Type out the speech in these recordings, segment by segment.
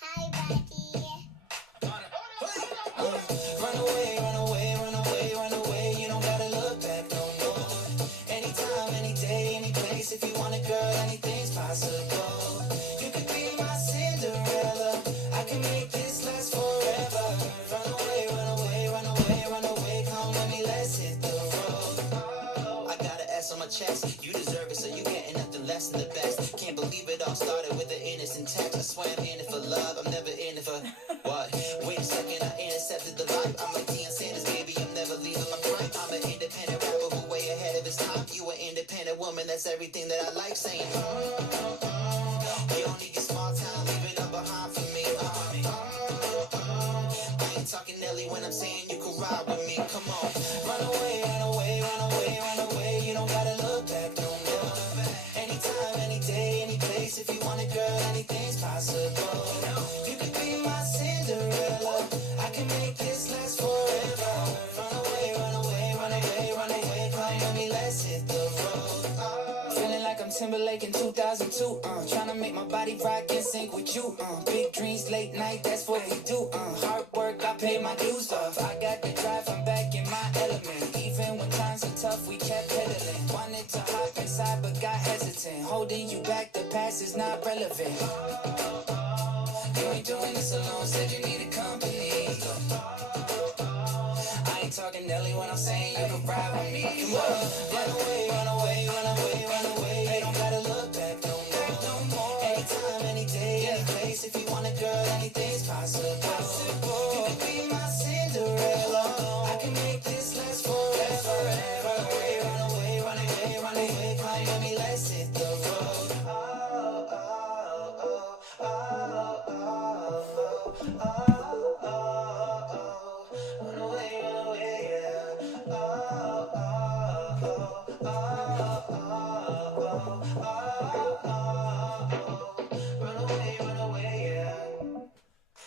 Hi, Becky. Run away, run away, run away, run away. You don't gotta look back no more. Anytime, any day, any place. If you want a girl, anything's possible. You could be my Cinderella. I can make this last forever. Run away, run away, run away, run away. Come with me, let's hit the road. I got an S on my chest. You deserve it, so you getting nothing less than the best. Can't believe it all started with an innocent text. I swear I'm in it for love. I'm never in it for what? Wait a second, I intercepted the vibe. I'm like Deion Sanders, baby, I'm never leaving my prime. I'm an independent rapper who way ahead of his time. You an independent woman, that's everything that I like saying. You don't need your small town, leave it all behind for me. I ain't talking Nelly when I'm saying you can ride with me. Come on, run away, run away, run away, run away. You don't gotta look back no more. Anytime, any day, any place. If you want a girl, anything's possible. You could be my Cinderella. I can make this last forever. Run away, run away, run away, run away. Come with me, let's hit the road. Feeling like I'm Timberlake in 2002. Trying to make my body rock and sync with you. Big dreams, late night, that's what we do. Hard work, I pay my dues off. I got the drive, I'm back in my element. Even when times are tough, we kept pedaling. Wanted to hop inside, but got hesitant. Holding you back, the past is not relevant. You ain't doing this alone, said you needed company. I ain't talking Nelly when I'm saying you can ride with me. Come on, run away, run away, run away, run away. You don't gotta look back no more. Anytime, any day, any place. If you want a girl, anything's possible. You can be my Cinderella. I can make this last forever. Run away, run away, run away, run away. Come with me, let's hit the road. Run away, run away, yeah. Run away, run away, yeah.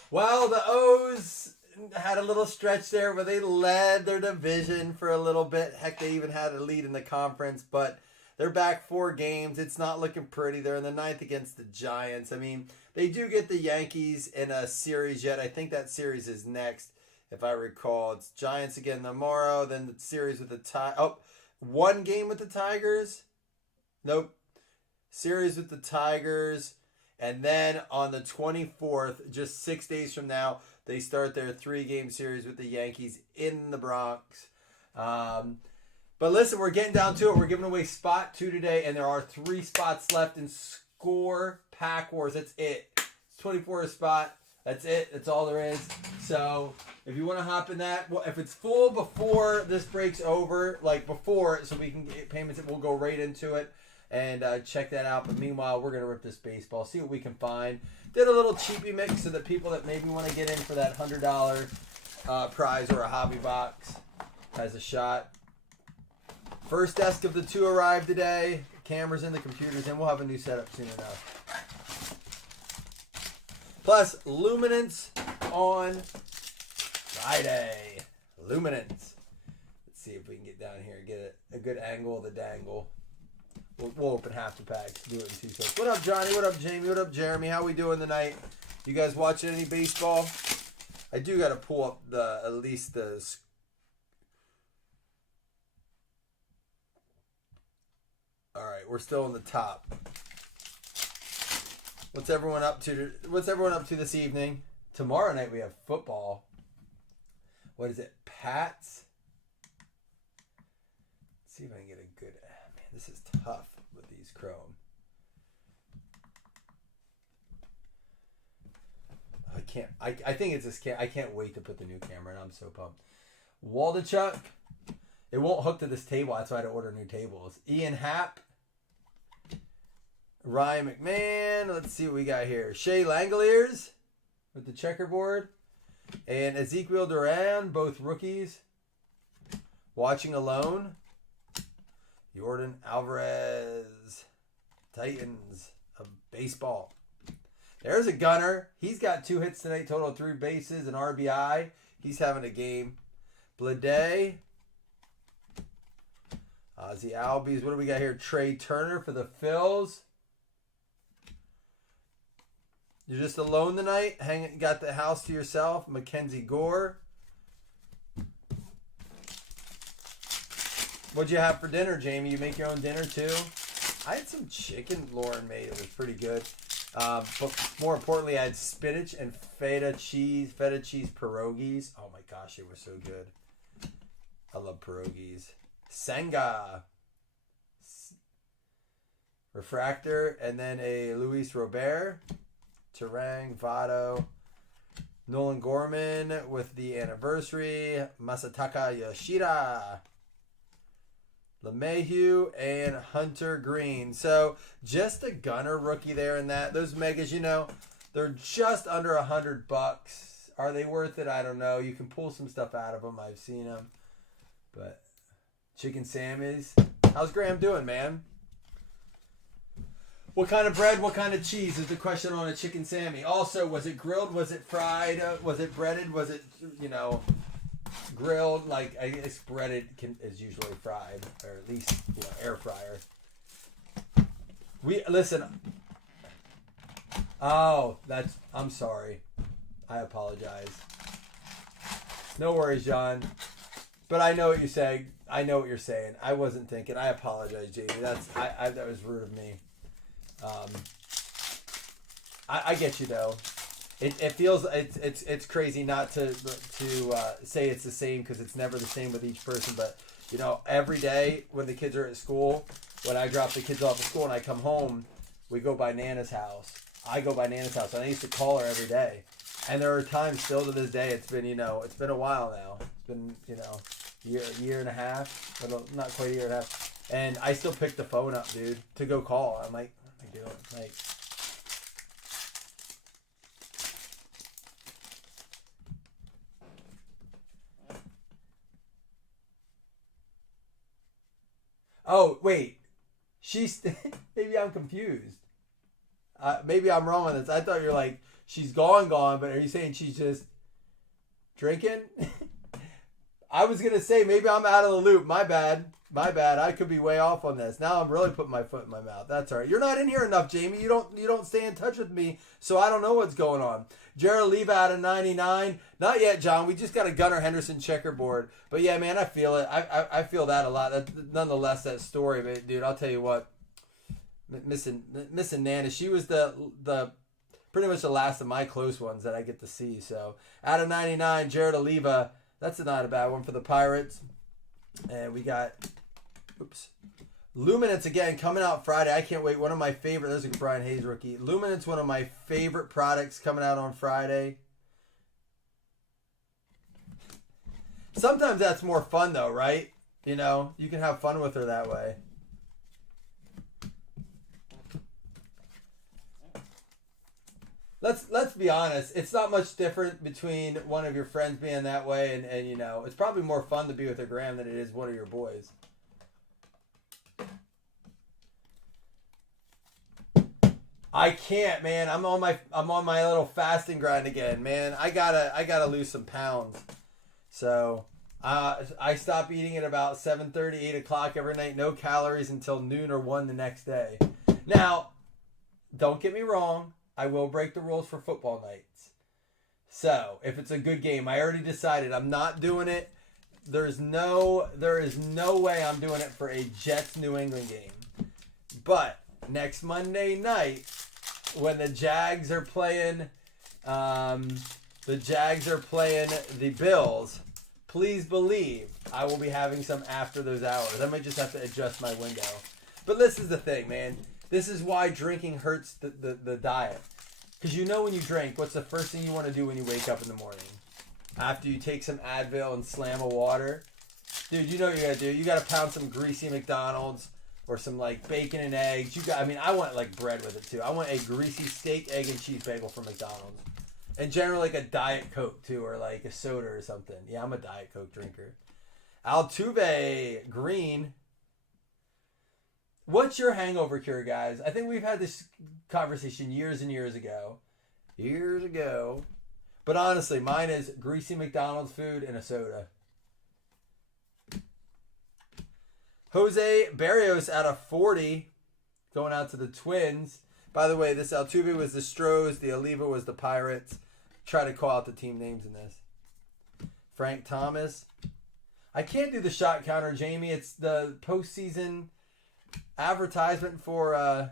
Well, the O's had a little stretch there where they led their division for a little bit. Heck, they even had a lead in the conference, but they're back 4 games. It's not looking pretty. They're in the 9th against the Giants. I mean, they do get the Yankees in a series yet. I think that series is next, if I recall. It's Giants again tomorrow, then the series with the one game with the Tigers? Nope. Series with the Tigers. And then on the 24th, just 6 days from now, they start their 3-game series with the Yankees in the Bronx. But listen, we're getting down to it. We're giving away spot 2 today, and there are 3 spots left in Score Pack Wars. That's it. It's 24 a spot. That's it. That's all there is. So if you want to hop in that, well, if it's full before this breaks over, like before, so we can get payments, we'll go right into it. And check that out. But meanwhile, we're going to rip this baseball, see what we can find. Did a little cheapy mix so that people that maybe want to get in for that $100 prize or a hobby box has a shot. First desk of the 2 arrived today. Cameras in, the computers in. We'll have a new setup soon enough. Plus, Luminance on Friday. Luminance. Let's see if we can get down here and get a good angle of the dangle. We'll open half the packs. Do it in 2 seconds. What up, Johnny? What up, Jamie? What up, Jeremy? How we doing tonight? You guys watching any baseball? I do got to pull up at least the. All right, we're still on the top. What's everyone up to? What's everyone up to this evening? Tomorrow night we have football. What is it? Pats. Let's see if I can get a good. Man, this is tough with these Chrome. I can't. I think it's this. I can't wait to put the new camera in. I'm so pumped. Waldichuk. It won't hook to this table. That's why I had to order new tables. Ian Happ. Ryan McMahon. Let's see what we got here. Shea Langoliers with the checkerboard. And Ezekiel Duran, both rookies. Watching Alone. Jordan Alvarez. Titans of baseball. There's a gunner. He's got 2 hits tonight, total of 3 bases, an RBI. He's having a game. Blade. Ozzy Albies. What do we got here? Trey Turner for the Phils. You're just alone tonight? Got the house to yourself? Mackenzie Gore. What'd you have for dinner, Jamie? You make your own dinner too? I had some chicken Lauren made. It was pretty good. But more importantly, I had spinach and feta cheese pierogies. Oh my gosh, they were so good. I love pierogies. Senga. Refractor, and then a Luis Robert. Terang, Votto. Nolan Gorman with the anniversary. Masataka Yoshida. LeMahieu and Hunter Green. So just a gunner rookie there in that. Those megas, you know, they're just under $100. Are they worth it? I don't know. You can pull some stuff out of them. I've seen them. But Chicken Sammy's. How's Graham doing, man? What kind of bread, what kind of cheese is the question on a Chicken Sammy. Also, was it grilled? Was it fried? Was it breaded? Was it, you know, grilled? Like, I guess breaded is usually fried, or at least, you know, air fryer. Listen. Oh, I'm sorry. I apologize. No worries, John. But I know what you're saying. I know what you're saying. I wasn't thinking. I apologize, Jamie. That was rude of me. I get you though. It feels it's crazy not to say it's the same, because it's never the same with each person. But you know, every day when the kids are at school, when I drop the kids off at school and I come home, we go by Nana's house. I go by Nana's house, and I used to call her every day. And there are times still to this day. It's been, you know, it's been a while now. It's been, you know, year and a half, not quite a year and a half. And I still pick the phone up, dude, to go call. I'm like, what am I doing? Like, oh, wait. Maybe I'm confused. Maybe I'm wrong on this. I thought you're like, she's gone, but are you saying she's just drinking? I was going to say, maybe I'm out of the loop. My bad. I could be way off on this. Now I'm really putting my foot in my mouth. That's all right. You're not in here enough, Jamie. You don't stay in touch with me, so I don't know what's going on. Jared Leva out of 99. Not yet, John. We just got a Gunnar Henderson checkerboard. But yeah, man, I feel it. I feel that a lot. Nonetheless, that story, but dude, I'll tell you what. Missing Nana. She was the pretty much the last of my close ones that I get to see. So out of 99, Jared Oliva. That's not a bad one for the Pirates. And we got, Luminance again coming out Friday. I can't wait. One of my favorite. There's a Brian Hayes rookie. Luminance, one of my favorite products coming out on Friday. Sometimes that's more fun though, right? You know, you can have fun with her that way. Let's be honest. It's not much different between one of your friends being that way and you know, it's probably more fun to be with a Graham than it is one of your boys. I can't, man. I'm on my little fasting grind again, man. I gotta lose some pounds. So I stop eating at about 7:30, 8 o'clock every night. No calories until noon or 1 the next day. Now, don't get me wrong. I will break the rules for football nights. So, if it's a good game, I already decided I'm not doing it. There is no way I'm doing it for a Jets New England game. But next Monday night, when the Jags are playing the Bills, please believe I will be having some after those hours. I might just have to adjust my window. But this is the thing, man. This is why drinking hurts the diet. Because you know when you drink, what's the first thing you want to do when you wake up in the morning? After you take some Advil and slam a water? Dude, you know what you got to do. You got to pound some greasy McDonald's or some like bacon and eggs. I want like bread with it too. I want a greasy steak, egg, and cheese bagel from McDonald's. And generally like a Diet Coke too, or like a soda or something. Yeah, I'm a Diet Coke drinker. Altuve, green. What's your hangover cure, guys? I think we've had this conversation years and years ago. But honestly, mine is greasy McDonald's food and a soda. Jose Barrios out of 40, going out to the Twins. By the way, this Altuve was the Stros, the Oliva was the Pirates. Try to call out the team names in this. Frank Thomas. I can't do the shot counter, Jamie. It's the postseason advertisement for,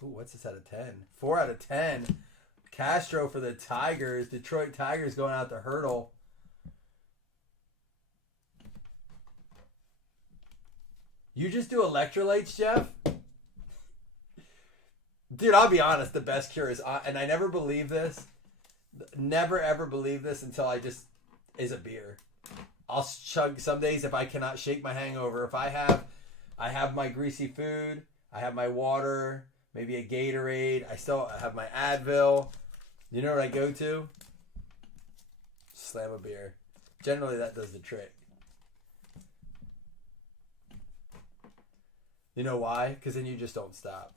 what's this out of 10? 4 out of 10. Castro for the Tigers. Detroit Tigers going out to Hurdle. You just do electrolytes, Jeff? Dude, I'll be honest. The best cure is, and I never believe this. Never ever believe this until is a beer. I'll chug some days if I cannot shake my hangover. If I have my greasy food, I have my water, maybe a Gatorade. I still have my Advil. You know what I go to? Slam a beer. Generally, that does the trick. You know why? Because then you just don't stop.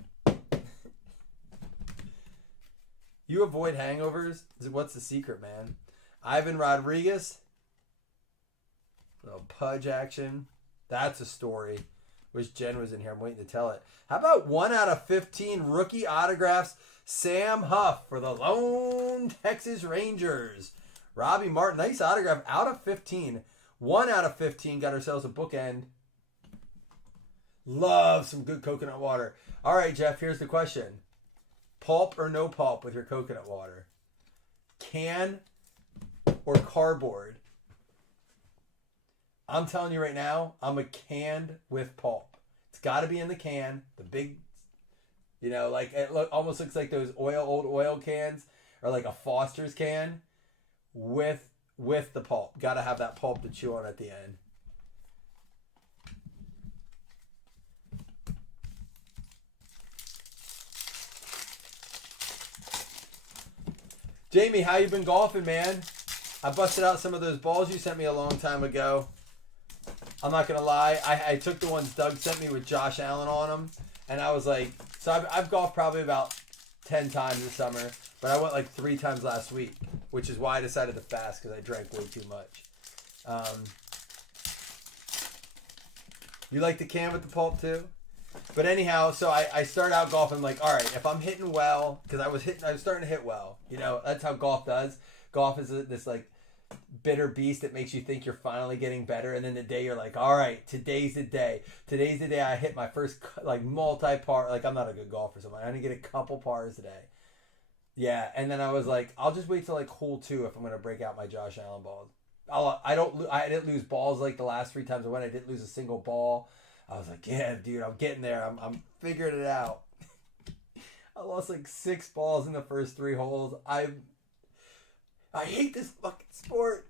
You avoid hangovers? What's the secret, man? Ivan Rodriguez. Little Pudge action. That's a story. Wish Jen was in here. I'm waiting to tell it. How about 1 out of 15 rookie autographs? Sam Huff for the Lone Texas Rangers. Robbie Martin. Nice autograph. Out of 15. 1 out of 15. Got ourselves a bookend. Love some good coconut water. All right, Jeff, here's the question. Pulp or no pulp with your coconut water? Can or cardboard? I'm telling you right now, I'm a canned with pulp. It's got to be in the can. The big, like it almost looks like those old oil cans or like a Foster's can with the pulp. Got to have that pulp to chew on at the end. Jamie, how you been golfing, man? I busted out some of those balls you sent me a long time ago. I'm not going to lie. I took the ones Doug sent me with Josh Allen on them. And I was like, so I've golfed probably about 10 times this summer. But I went like 3 times last week. Which is why I decided to fast because I drank way too much. You like the can with the pulp too? But anyhow, so I started out golfing like, all right, if I'm hitting well, because I was starting to hit well. That's how golf does. Golf is this like bitter beast that makes you think you're finally getting better, and then the day you're like, all right, today's the day. Today's the day I hit my first like multi-par. Like I'm not a good golfer, so I only get a couple pars today. Yeah, and then I was like, I'll just wait till like hole 2 if I'm gonna break out my Josh Allen balls. I didn't lose balls like the last 3 times I went. I didn't lose a single ball. I was like, yeah, dude, I'm getting there. I'm figuring it out. I lost like 6 balls in the first 3 holes. I hate this fucking sport.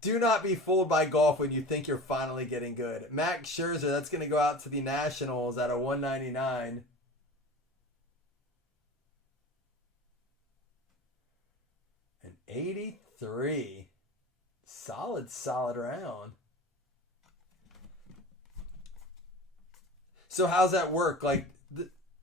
Do not be fooled by golf when you think you're finally getting good. Max Scherzer, that's going to go out to the Nationals at a 199. An 83. Solid round. So how's that work? Like,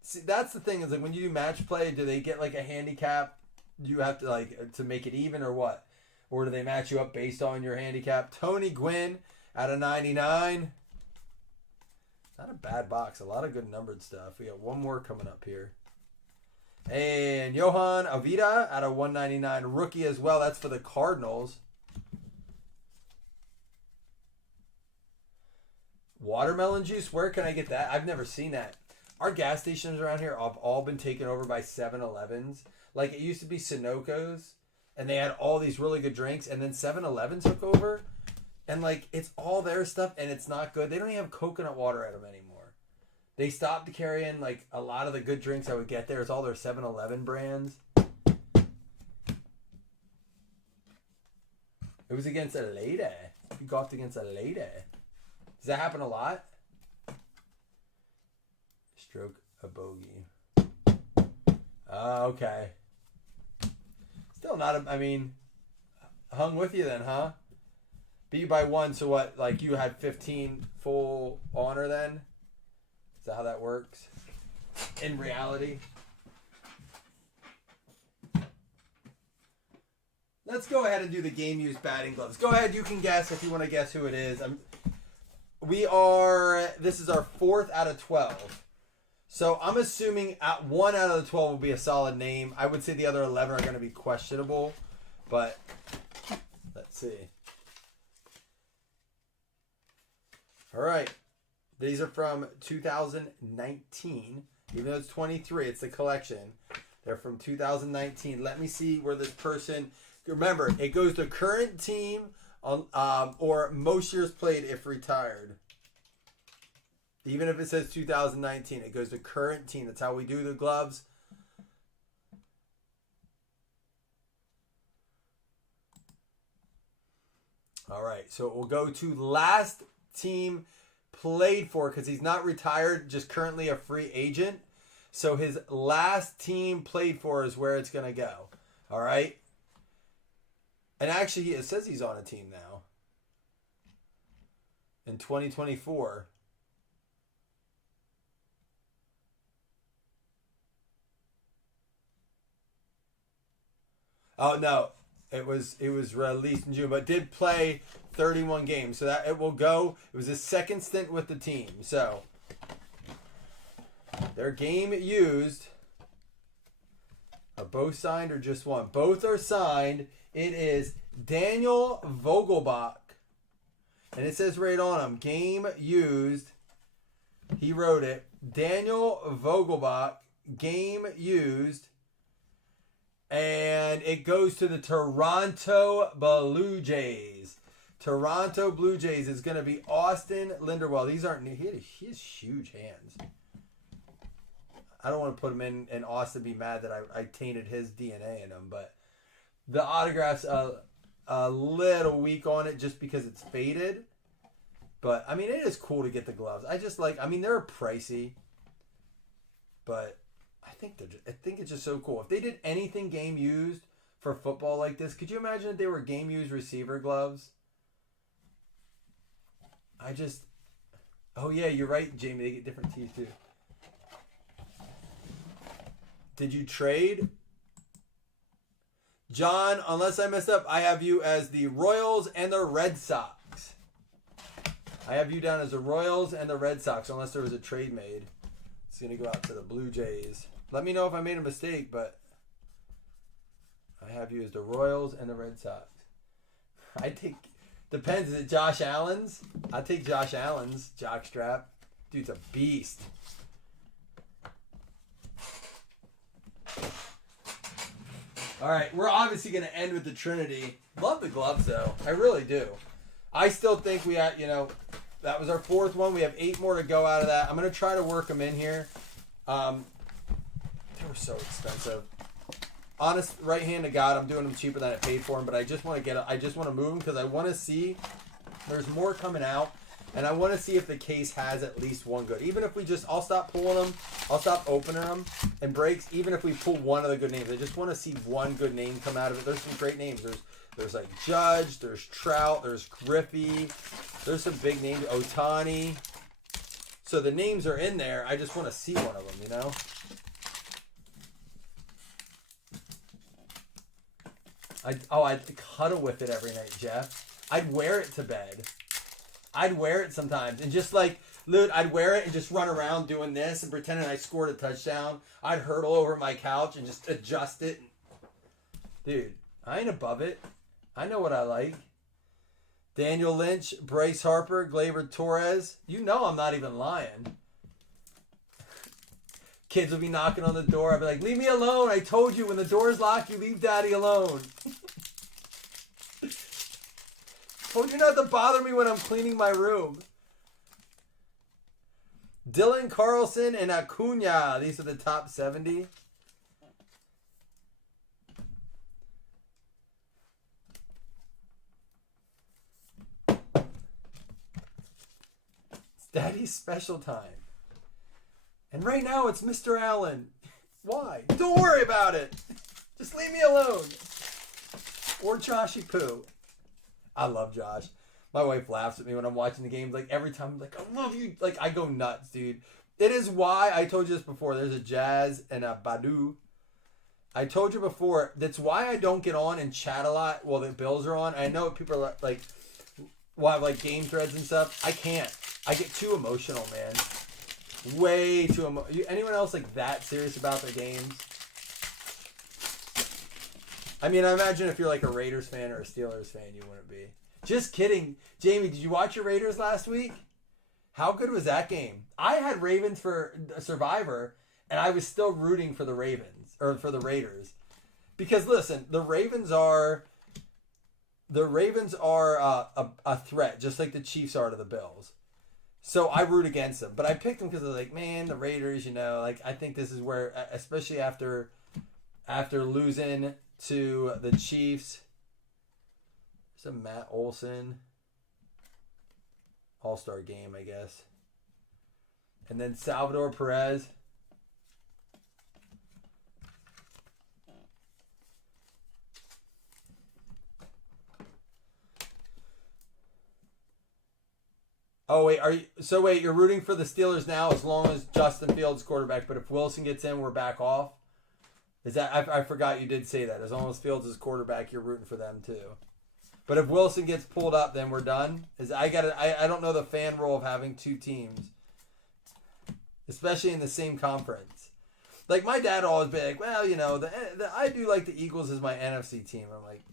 see, that's the thing is like when you do match play, do they get like a handicap? Do you have to like to make it even or what? Or do they match you up based on your handicap? Tony Gwynn at a 99. Not a bad box. A lot of good numbered stuff. We got one more coming up here. And Johan Avila at a 199 rookie as well. That's for the Cardinals. Watermelon juice, where can I get that? I've never seen that. Our gas stations around here have all been taken over by 7-Elevens. Like it used to be Sunoco's, and they had all these really good drinks, and then 7-Eleven took over, and like it's all their stuff, and it's not good. They don't even have coconut water at them anymore. They stopped carrying like a lot of the good drinks I would get there. It's all their 7-Eleven brands. It was against a lady. You golfed against a lady. Does that happen a lot? Stroke a bogey. Okay. Still not, hung with you then, huh? Beat you by 1, so what, like you had 15 full honor then? Is that how that works? In reality? Let's go ahead and do the game use batting gloves. Go ahead, you can guess if you want to guess who it is. This is our 4th out of 12. So I'm assuming 1 out of the 12 will be a solid name. I would say the other 11 are going to be questionable, but let's see. All right. These are from 2019. Even though it's 23, it's a collection. They're from 2019. Let me see where this person... Remember, it goes to current team or most years played if retired. Even if it says 2019, it goes to current team. That's how we do the gloves. All right, so it will go to last team played for because he's not retired, just currently a free agent. So his last team played for is where it's going to go. All right. And actually, it says he's on a team now in 2024. Oh no, it was released in June, but did play 31 games. So that it will go. It was his second stint with the team. So their game used are both signed or just one. Both are signed. It is Daniel Vogelbach, and it says right on him, game used. He wrote it. Daniel Vogelbach, game used. And it goes to the Toronto Blue Jays. Toronto Blue Jays is going to be Austin Linderwell. These aren't new. He has huge hands. I don't want to put him in and Austin be mad that I tainted his DNA in him. But the autograph's a little weak on it just because it's faded. But, I mean, it is cool to get the gloves. I just like, I mean, they're pricey. But... I think it's just so cool. If they did anything game used for football like this, could you imagine if they were game used receiver gloves? Oh yeah, you're right, Jamie. They get different teeth too. Did you trade? John, unless I messed up, I have you as the Royals and the Red Sox. I have you down as the Royals and the Red Sox, unless there was a trade made. It's going to go out to the Blue Jays. Let me know if I made a mistake, but I have you as the Royals and the Red Sox. Depends. Is it Josh Allen's? I take Josh Allen's jockstrap. Dude's a beast. All right, we're obviously going to end with the Trinity. Love the gloves, though. I really do. I still think we had, that was our 4th one. We have 8 more to go out of that. I'm going to try to work them in here. They were so expensive. Honest, right hand to God, I'm doing them cheaper than I paid for them, but I just want to move them because I want to see there's more coming out, and I want to see if the case has at least one good. Even if I'll stop pulling them, I'll stop opening them and breaks. Even if we pull one of the good names, I just want to see one good name come out of it. There's some great names. There's like Judge, there's Trout, there's Griffey, there's some big names, Otani. So the names are in there. I just want to see one of them, I'd cuddle with it every night, Jeff. I'd wear it to bed. I'd wear it sometimes. And just like, dude, I'd wear it and just run around doing this and pretending I scored a touchdown. I'd hurdle over my couch and just adjust it. Dude, I ain't above it. I know what I like. Daniel Lynch, Bryce Harper, Gleyber Torres. You know I'm not even lying. Kids will be knocking on the door. I'll be like, leave me alone. I told you when the door's locked, you leave daddy alone. Told you not to bother me when I'm cleaning my room. Dylan Carlson and Acuna. These are the top 70. It's Daddy's special time. And right now it's Mr. Allen. Why? Don't worry about it. Just leave me alone. Or Joshy Poo. I love Josh. My wife laughs at me when I'm watching the game. Like every time I'm like, I love you. Like I go nuts, dude. It is why I told you this before. There's a Jazz and a Badu. I told you before. That's why I don't get on and chat a lot while the Bills are on. I know people are like, will have like game threads and stuff. I can't. I get too emotional, man. way too anyone else like that serious about their games? I mean, I imagine if you're like a Raiders fan or a Steelers fan, you wouldn't be. Just kidding. Jamie, did you watch your Raiders last week? How good was that game? I had Ravens for Survivor, and I was still rooting for the Ravens, or for the Raiders. Because listen, the Ravens are a threat, just like the Chiefs are to the Bills. So I root against them. But I picked them because I was like, man, the Raiders, like I think this is where, especially after losing to the Chiefs. There's a Matt Olson All-Star game, I guess. And then Salvador Perez. Oh wait, you're rooting for the Steelers now as long as Justin Fields quarterback, but if Wilson gets in, we're back off? Is that I forgot you did say that. As long as Fields is quarterback, you're rooting for them too. But if Wilson gets pulled up, then we're done. I don't know the fan rule of having two teams, especially in the same conference. Like my dad always be like, well, I do like the Eagles as my NFC team. I'm like,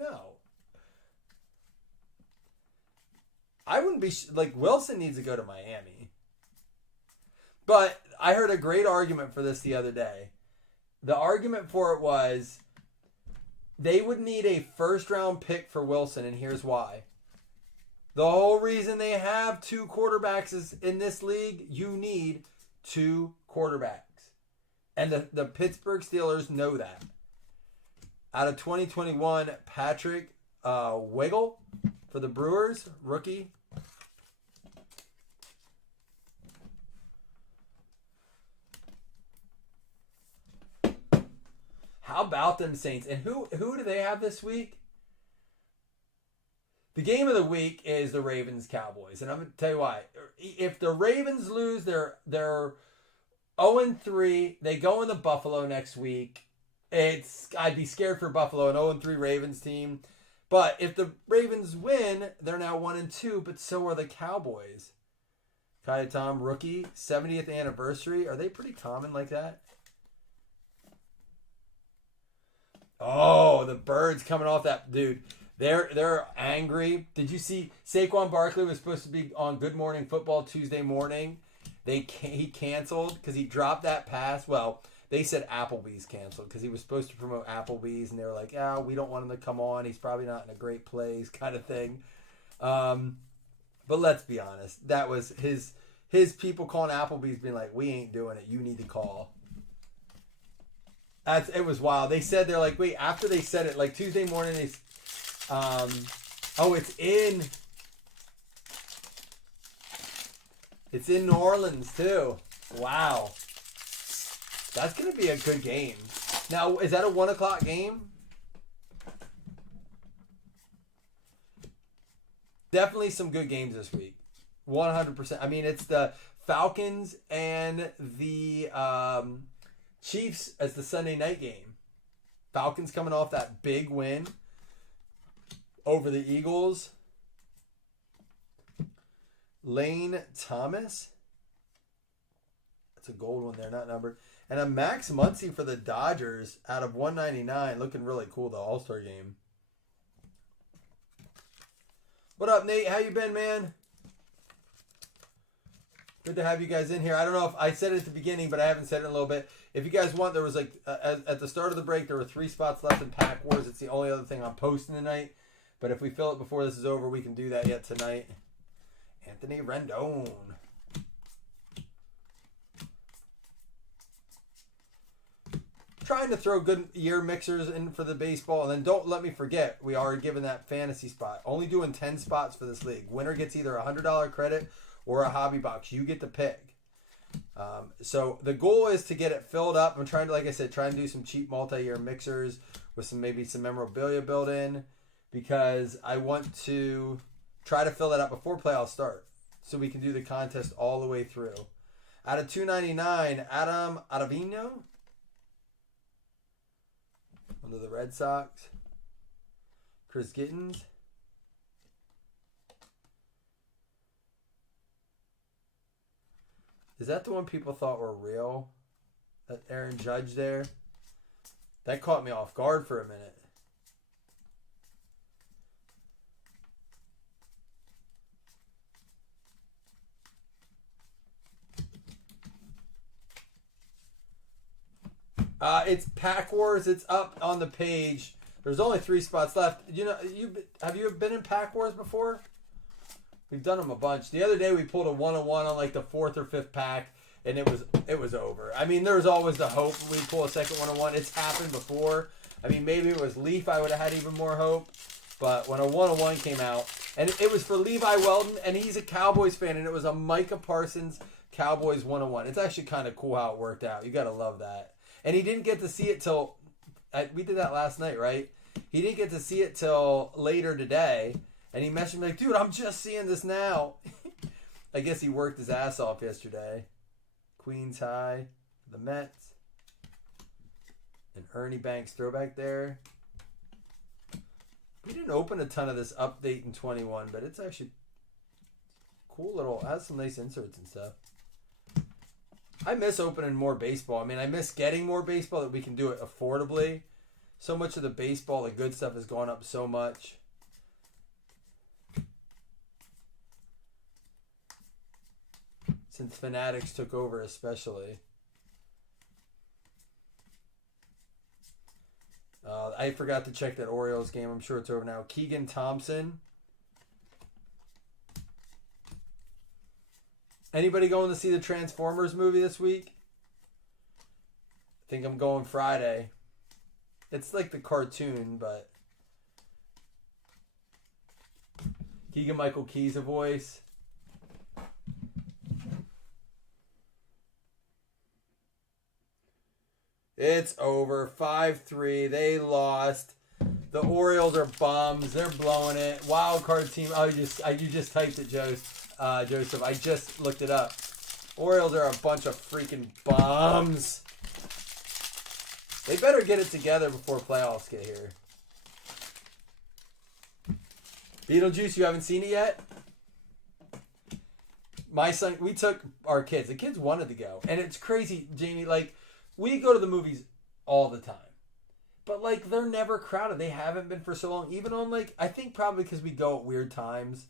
no. I wouldn't be like Wilson needs to go to Miami. But I heard a great argument for this the other day. The argument for it was they would need a first-round pick for Wilson, and here's why. The whole reason they have two quarterbacks is in this league, you need two quarterbacks. And the Pittsburgh Steelers know that. Out of 2021, Patrick Wiggle for the Brewers, rookie. How about them Saints? And who do they have this week? The game of the week is the Ravens-Cowboys. And I'm going to tell you why. If the Ravens lose, they're 0-3. They go into Buffalo next week. I'd be scared for Buffalo, an 0-3 Ravens team. But if the Ravens win, they're now 1-2, but so are the Cowboys. Kai Tom, rookie, 70th anniversary. Are they pretty common like that? Oh, the Birds coming off that, dude. They're angry. Did you see Saquon Barkley was supposed to be on Good Morning Football Tuesday morning? He canceled because he dropped that pass. Well, they said Applebee's canceled because he was supposed to promote Applebee's, and they were like, we don't want him to come on. He's probably not in a great place, kind of thing. But let's be honest. That was his people calling Applebee's being like, we ain't doing it. You need to call. It was wild. They said, they're like, wait, after they said it, like Tuesday morning, it's in New Orleans too. Wow. That's going to be a good game. Now, is that a 1 o'clock game? Definitely some good games this week. 100%. I mean, it's the Falcons and the Chiefs as the Sunday night game. Falcons coming off that big win over the Eagles. Lane Thomas. That's a gold one there, not numbered. And a Max Muncy for the Dodgers out of 199. Looking really cool, the All-Star game. What up, Nate? How you been, man? Good to have you guys in here. I don't know if I said it at the beginning, but I haven't said it in a little bit. If you guys want, there was like, at the start of the break, there were 3 spots left in Pack Wars. It's the only other thing I'm posting tonight. But if we fill it before this is over, we can do that yet tonight. Anthony Rendon. Trying to throw good year mixers in for the baseball. And then don't let me forget, we are giving that fantasy spot. Only doing 10 spots for this league. Winner gets either a $100 credit or a hobby box. You get to pick. So the goal is to get it filled up. I'm trying to, like I said, try and do some cheap multi-year mixers with maybe some memorabilia built in, because I want to try to fill that up before playoffs start so we can do the contest all the way through. Out of 299, Adam Ottavino under the Red Sox. Chris Gittins. Is that the one people thought were real? That Aaron Judge there? That caught me off guard for a minute. It's Pack Wars. It's up on the page. There's only 3 spots left. You know, have you been in Pack Wars before? We've done them a bunch. The other day we pulled a 1-on-1 on like the 4th or 5th pack, and it was over. I mean, there's always the hope we pull a second 1-on-1. It's happened before. I mean, maybe it was Leaf. I would have had even more hope. But when a 1-on-1 came out, and it was for Levi Weldon, and he's a Cowboys fan, and it was a Micah Parsons Cowboys 1-on-1. It's actually kind of cool how it worked out. You got to love that. And he didn't get to see it till we did that last night, right? He didn't get to see it till later today, and he messaged me like, "Dude, I'm just seeing this now." I guess he worked his ass off yesterday. Queens High, the Mets, and Ernie Banks throwback there. We didn't open a ton of this update in 21, but it's actually cool little. It has some nice inserts and stuff. I miss opening more baseball. I mean, I miss getting more baseball that we can do it affordably. So much of the baseball, the good stuff has gone up so much. Since Fanatics took over especially. I forgot to check that Orioles game. I'm sure it's over now. Keegan Thompson. Anybody going to see the Transformers movie this week? I think I'm going Friday. It's like the cartoon, but Keegan Michael Key's a voice. It's over. 5-3. They lost. The Orioles are bums. They're blowing it. Wild card team. Oh, you just typed it, Joseph. I just looked it up. Orioles are a bunch of freaking bums. They better get it together before playoffs get here. Beetlejuice, you haven't seen it yet? My son, we took our kids. The kids wanted to go. And it's crazy, Jamie. Like, we go to the movies all the time. But, like, they're never crowded. They haven't been for so long. Even on, like, I think probably because we go at weird times.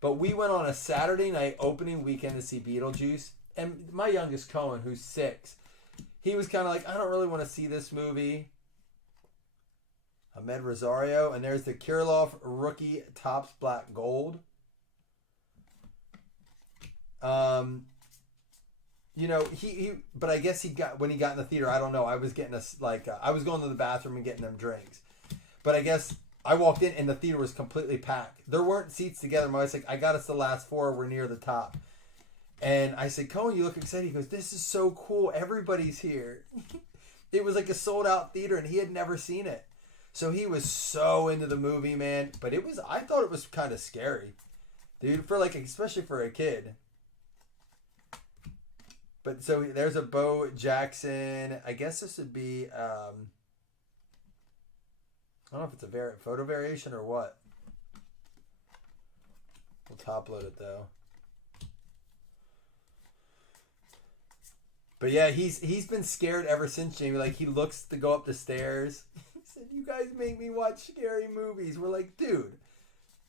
But we went on a Saturday night opening weekend to see Beetlejuice. And my youngest, Cohen, who's 6, he was kind of like, I don't really want to see this movie. Ahmed Rosario. And there's the Kirilov rookie Topps Black Gold. You know, but I guess when he got in the theater, I don't know. I was getting I was going to the bathroom and getting them drinks. But I guess I walked in and the theater was completely packed. There weren't seats together. My wife's like, I got us the last 4. We're near the top. And I said, Cohen, you look excited. He goes, this is so cool. Everybody's here. It was like a sold out theater and he had never seen it. So he was so into the movie, man. But I thought it was kind of scary. Dude, especially for a kid. But so there's a Bo Jackson. I guess this would be, I don't know if it's a photo variation or what. We'll top load it though. But yeah, he's been scared ever since, Jamie. Like, he looks to go up the stairs. He said, you guys make me watch scary movies. We're like, dude,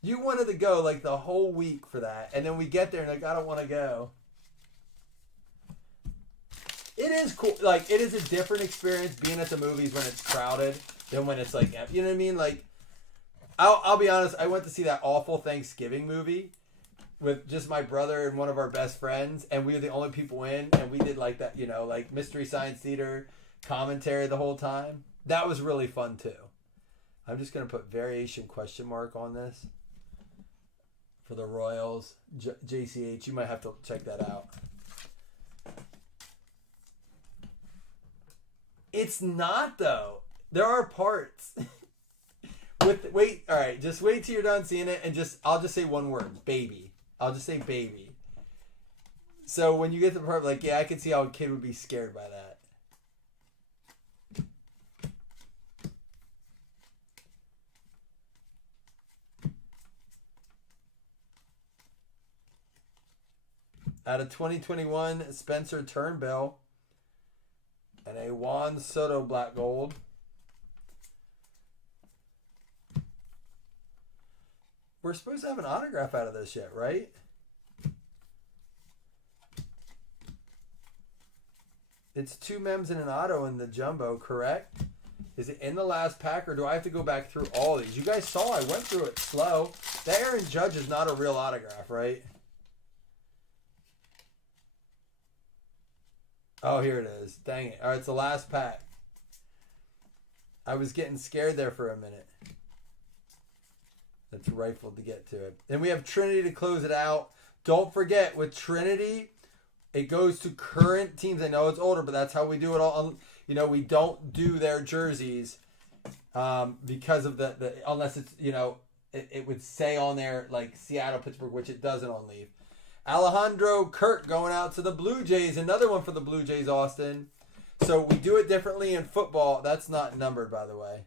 you wanted to go like the whole week for that. And then we get there and like, I don't want to go. It is cool. Like, it is a different experience being at the movies when it's crowded than when it's like, you know what I mean? Like, I'll be honest. I went to see that awful Thanksgiving movie with just my brother and one of our best friends, and we were the only people in, and we did like that, you know, like Mystery Science Theater commentary the whole time. That was really fun too. I'm just gonna put variation question mark on this for the Royals. JCH, you might have to check that out. It's not though. There are parts. All right, just wait till you're done seeing it, and I'll just say one word, baby. I'll just say baby. So when you get to the part, like, yeah, I can see how a kid would be scared by that. Out of 2021, Spencer Turnbull. And a Juan Soto black gold. We're supposed to have an autograph out of this yet, right? It's 2 mems and an auto in the jumbo, correct? Is it in the last pack, or do I have to go back through all these? You guys saw I went through it slow. That Aaron Judge is not a real autograph, right? Oh, here it is. Dang it. All right, it's the last pack. I was getting scared there for a minute. That's rightful to get to it. And we have Trinity to close it out. Don't forget, with Trinity, it goes to current teams. I know it's older, but that's how we do it all. You know, we don't do their jerseys because of the unless it's, you know, it would say on there like Seattle, Pittsburgh, which it doesn't on Leaf. Alejandro Kirk going out to the Blue Jays. Another one for the Blue Jays, Austin. So we do it differently in football. That's not numbered, by the way.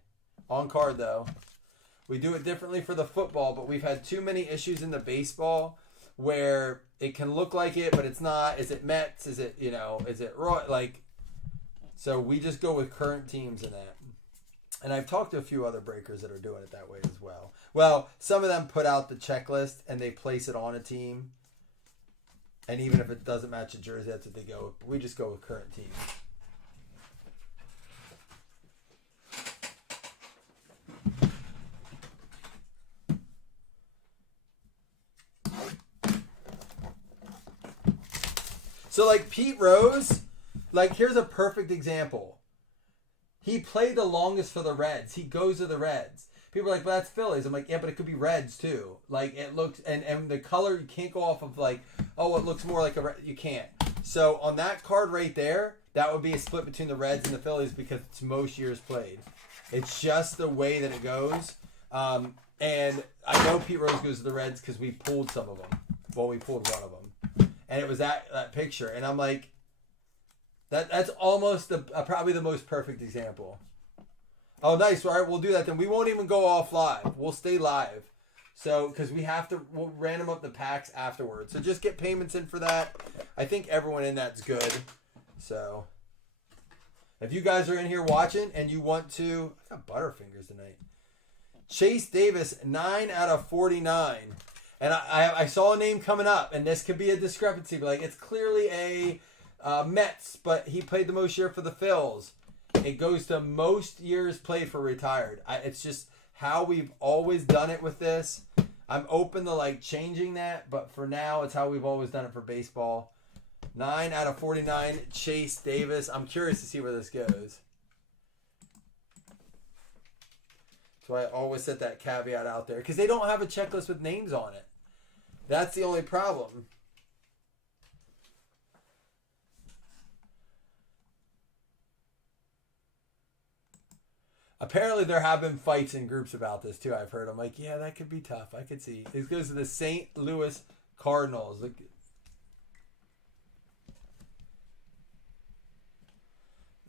On card, though. We do it differently for the football, but we've had too many issues in the baseball where it can look like it, but it's not. Is it Mets? Is it, you know, is it Roy? Like, so we just go with current teams in that. And I've talked to a few other breakers that are doing it that way as well. Well, some of them put out the checklist and they place it on a team. And even if it doesn't match a jersey, that's what they go with. We just go with current teams. So, like, Pete Rose, like, here's a perfect example. He played the longest for the Reds. He goes to the Reds. People are like, well, that's Phillies. I'm like, yeah, but it could be Reds, too. Like, it looks, and the color, you can't go off of, like, oh, it looks more like a Red. You can't. So, on that card right there, that would be a split between the Reds and the Phillies because it's most years played. It's just the way that it goes. And I know Pete Rose goes to the Reds because we pulled some of them. Well, we pulled one of them. And it was that picture. And I'm like, that's almost probably the most perfect example. Oh, nice. All right, we'll do that then. We won't even go off live. We'll stay live. So, because we'll random up the packs afterwards. So just get payments in for that. I think everyone in that's good. So, if you guys are in here watching and you want to, I got Butterfingers tonight. Chase Davis, 9 out of 49. And I saw a name coming up, and this could be a discrepancy. But like, it's clearly a Mets, but he played the most year for the Phils. It goes to most years played for retired. It's just how we've always done it with this. I'm open to like changing that, but for now, it's how we've always done it for baseball. 9 out of 49, Chase Davis. I'm curious to see where this goes. So I always set that caveat out there because they don't have a checklist with names on it. That's the only problem. Apparently there have been fights in groups about this too. I've heard. I'm like, yeah, that could be tough. I could see. This goes to the St. Louis Cardinals. Look.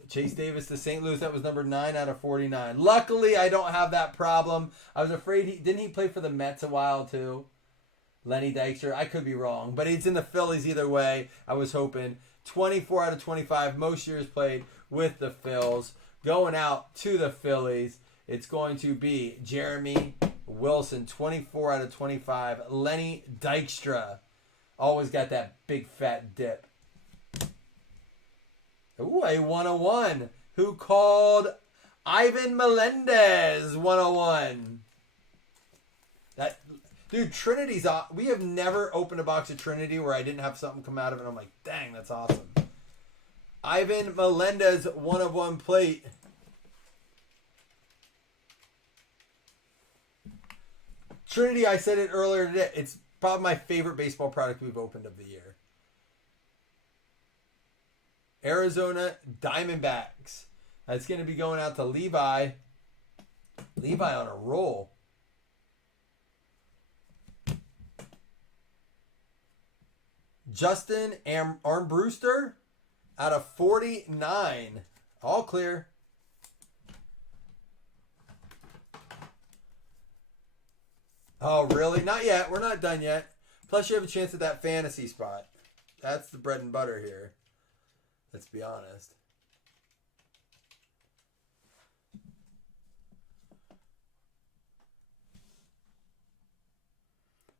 Chase Davis to St. Louis. That was number 9 out of 49. Luckily, I don't have that problem. I was afraid didn't he play for the Mets a while too? Lenny Dykstra. I could be wrong, but he's in the Phillies either way. I was hoping 24 out of 25. Most years played with the Phils. Going out to the Phillies, it's going to be Jeremy Wilson, 24 out of 25. Lenny Dykstra, always got that big fat dip. Ooh, a 101. Who called Ivan Melendez 101? That dude, Trinity's. We have never opened a box of Trinity where I didn't have something come out of it. I'm like, dang, that's awesome. Ivan Melendez, 1 of 1 plate. Trinity, I said it earlier today. It's probably my favorite baseball product we've opened of the year. Arizona Diamondbacks. That's going to be going out to Levi. Levi on a roll. Justin Armbruster. Out of 49. All clear. Oh, really? Not yet. We're not done yet. Plus, you have a chance at that fantasy spot. That's the bread and butter here. Let's be honest.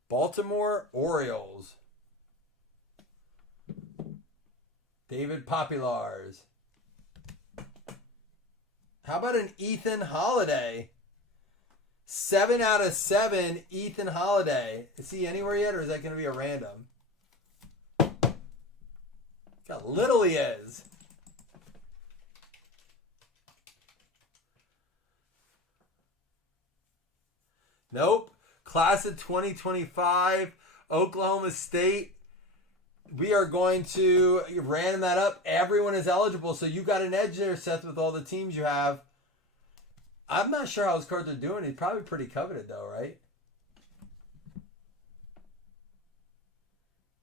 Baltimore Orioles. David Populars. How about an Ethan Holiday? 7 out of 7, Ethan Holiday. Is he anywhere yet, or is that going to be a random? Look how little he is. Nope. Class of 2025, Oklahoma State. We are going to random that up. Everyone is eligible, so you got an edge there, Seth, with all the teams you have. I'm not sure how his cards are doing. He's probably pretty coveted, though, right?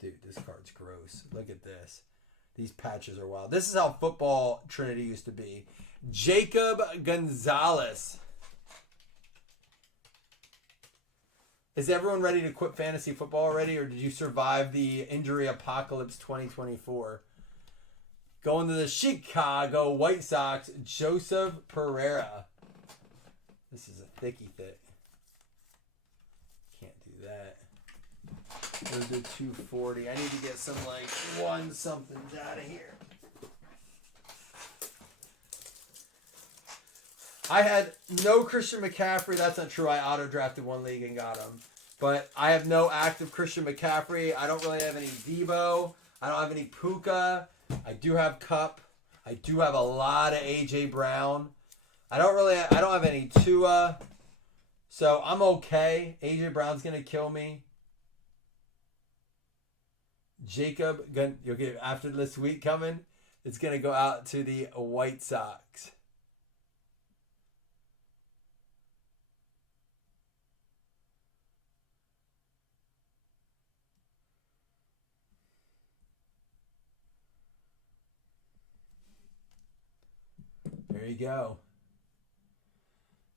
Dude, this card's gross. Look at this. These patches are wild. This is how football Trinity used to be. Jacob Gonzalez. Is everyone ready to quit fantasy football already, or did you survive the injury apocalypse 2024? Going to the Chicago White Sox, Joseph Pereira. This is a thicky thick. Can't do that. Those are 240. I need to get some like one somethings out of here. I had no Christian McCaffrey. That's not true. I auto-drafted one league and got him. But I have no active Christian McCaffrey. I don't really have any Debo. I don't have any Puka. I do have Cup. I do have a lot of A.J. Brown. I don't have any Tua. So I'm okay. A.J. Brown's going to kill me. Jacob, you'll get after this week coming, it's going to go out to the White Sox. There you go.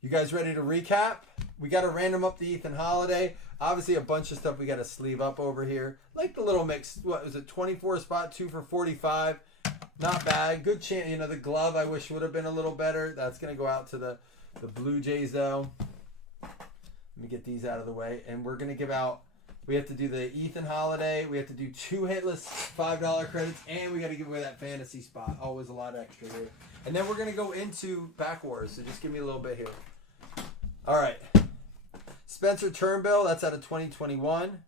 You guys ready to recap? We got to random up the Ethan Holiday. Obviously, a bunch of stuff we got to sleeve up over here. Like the little mix. What was it? 24 spot, 2 for 45. Not bad. Good chance. You know, the glove I wish would have been a little better. That's going to go out to the Blue Jays, though. Let me get these out of the way. And we're going to give out. We have to do the Ethan Holiday. We have to do 2 hitless $5 credits. And we got to give away that fantasy spot. Always a lot extra here. And then we're going to go into Back Wars. So just give me a little bit here. All right. Spencer Turnbull. That's out of 2021.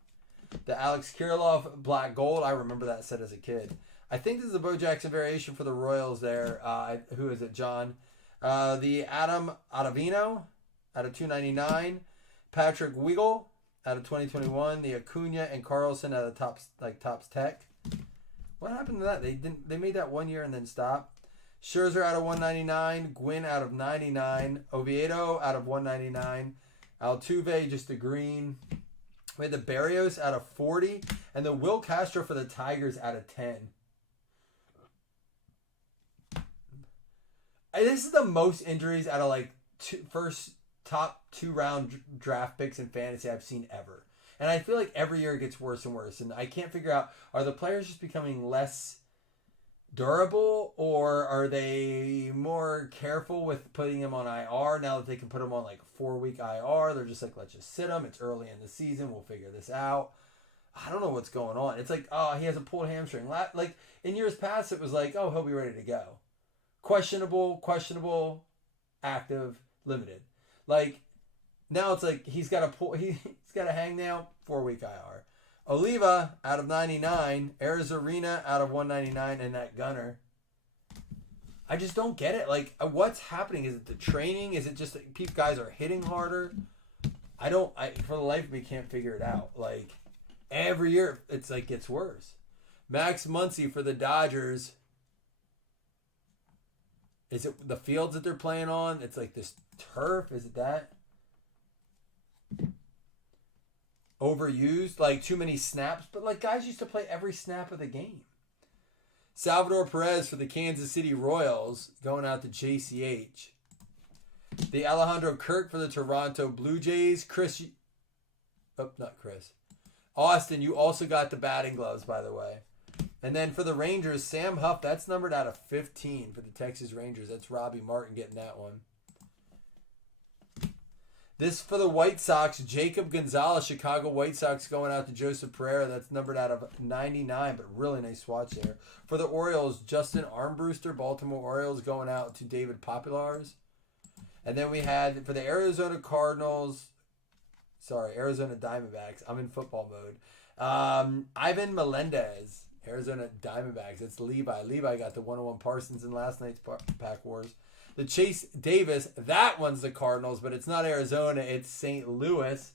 The Alex Kirilloff Black Gold. I remember that set as a kid. I think this is a Bo Jackson variation for the Royals there. Who is it? John. The Adam Ottavino out of 299. Patrick Weigel out of 2021. The Acuna and Carlson out of Topps Tech. What happened to that? They made that 1 year and then stopped. Scherzer out of 199. Gwynn out of 99. Oviedo out of 199. Altuve just a green. We had the Barrios out of 40. And the Will Castro for the Tigers out of 10. This is the most injuries out of first top 2 round draft picks in fantasy I've seen ever. And I feel like every year it gets worse and worse. And I can't figure out, are the players just becoming less durable, or are they more careful with putting them on IR now that they can put them on 4-week IR? They're just like, let's just sit them. It's early in the season. We'll figure this out. I don't know what's going on. It's like, oh, he has a pulled hamstring. Like in years past, it was like, oh, he'll be ready to go. Questionable, active, limited. Like now it's like he's got a hangnail, 4-week IR. Oliva out of 99, Arizarena out of 199, and that Gunner. I just don't get it. Like, what's happening? Is it the training? Is it just that guys are hitting harder? I for the life of me can't figure it out. Like, every year it's gets worse. Max Muncy for the Dodgers. Is it the fields that they're playing on? It's like this turf. Is it that? Overused, too many snaps, but guys used to play every snap of the game. Salvador Perez for the Kansas City Royals, going out to JCH. The Alejandro Kirk for the Toronto Blue Jays. Austin, you also got the batting gloves, by the way. And then for the Rangers, Sam Huff, that's numbered out of 15 for the Texas Rangers. That's Robbie Martin getting that one. This for the White Sox, Jacob Gonzalez, Chicago White Sox going out to Joseph Pereira. That's numbered out of 99, but really nice swatch there. For the Orioles, Justin Armbruster, Baltimore Orioles going out to David Populars. And then we had for the Arizona Diamondbacks. I'm in football mode. Ivan Melendez, Arizona Diamondbacks. It's Levi. Levi got the 101 Parsons in last night's Pack Wars. The Chase Davis, that one's the Cardinals, but it's not Arizona, it's St. Louis.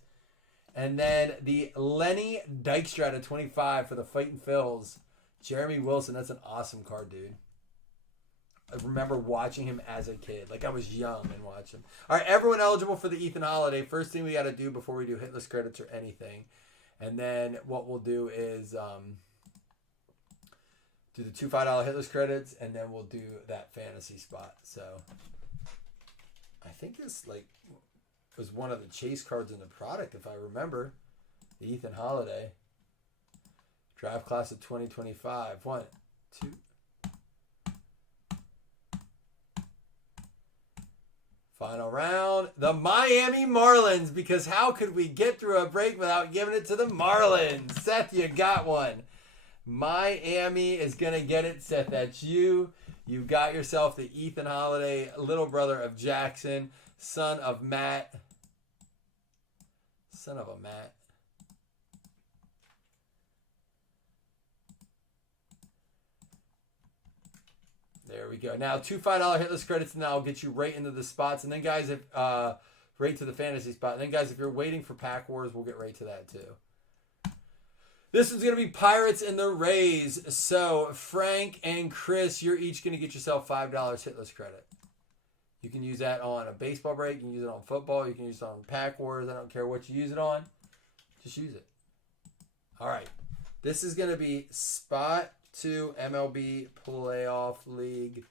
And then the Lenny Dykstra at 25 for the Fightin' Phils. Jeremy Wilson, that's an awesome card, dude. I remember watching him as a kid. Like, I was young and watching him. All right, everyone eligible for the Ethan Holiday. First thing we got to do before we do hitless credits or anything. And then what we'll do is do the $2 $5 hitless credits, and then we'll do that fantasy spot. So I think this was one of the chase cards in the product, if I remember. The Ethan Holiday. Draft class of 2025. 1, 2. Final round. The Miami Marlins, because how could we get through a break without giving it to the Marlins? Seth, you got one. Miami is going to get it, Seth. That's you. You got yourself the Ethan Holiday, little brother of Jackson, son of Matt. Son of a Matt. There we go. Now, $2 $5 hitless credits, and I'll get you right into the spots. And then, guys, if right to the fantasy spot. And then, guys, if you're waiting for Pack Wars, we'll get right to that, too. This is going to be Pirates and the Rays. So, Frank and Chris, you're each going to get yourself $5 hitless credit. You can use that on a baseball break. You can use it on football. You can use it on Pack Wars. I don't care what you use it on. Just use it. All right. This is going to be Spot 2 MLB Playoff League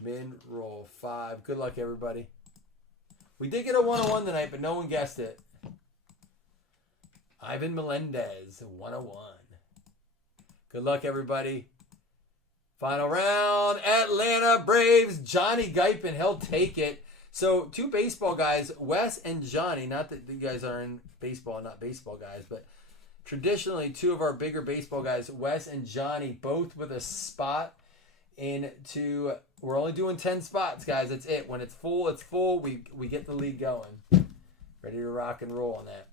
Min Roll 5. Good luck, everybody. We did get a 101 tonight, but no one guessed it. Ivan Melendez, 101. Good luck, everybody. Final round. Atlanta Braves, Johnny Guypin. He'll take it. So, two baseball guys, Wes and Johnny. Not that you guys are in baseball, not baseball guys, but traditionally, two of our bigger baseball guys, Wes and Johnny, both with a spot into. We're only doing 10 spots, guys. That's it. When it's full, it's full. We get the league going. Ready to rock and roll on that.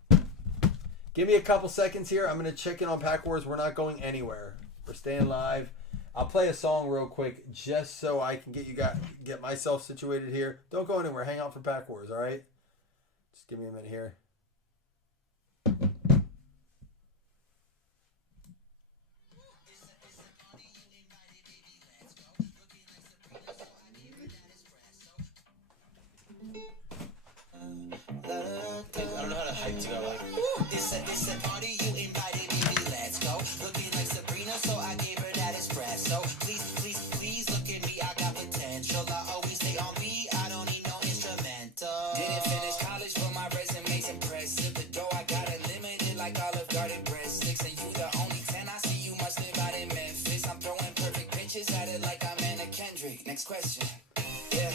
Give me a couple seconds here. I'm going to check in on Pack Wars. We're not going anywhere. We're staying live. I'll play a song real quick just so I can get myself situated here. Don't go anywhere. Hang out for Pack Wars, all right? Just give me a minute here. I don't know how to hype to go like it's a party you invited me, let's go. Looking like Sabrina, so I gave her that espresso. Please look at me, I got potential. I always stay on beat, I don't need no instrumental. Didn't finish college, but my resume's impressive. The dough I got it limited like Olive Garden breadsticks. And you the only 10 I see, you must live out in Memphis. I'm throwing perfect pitches at it like I'm Anna Kendrick. Next question. Yeah,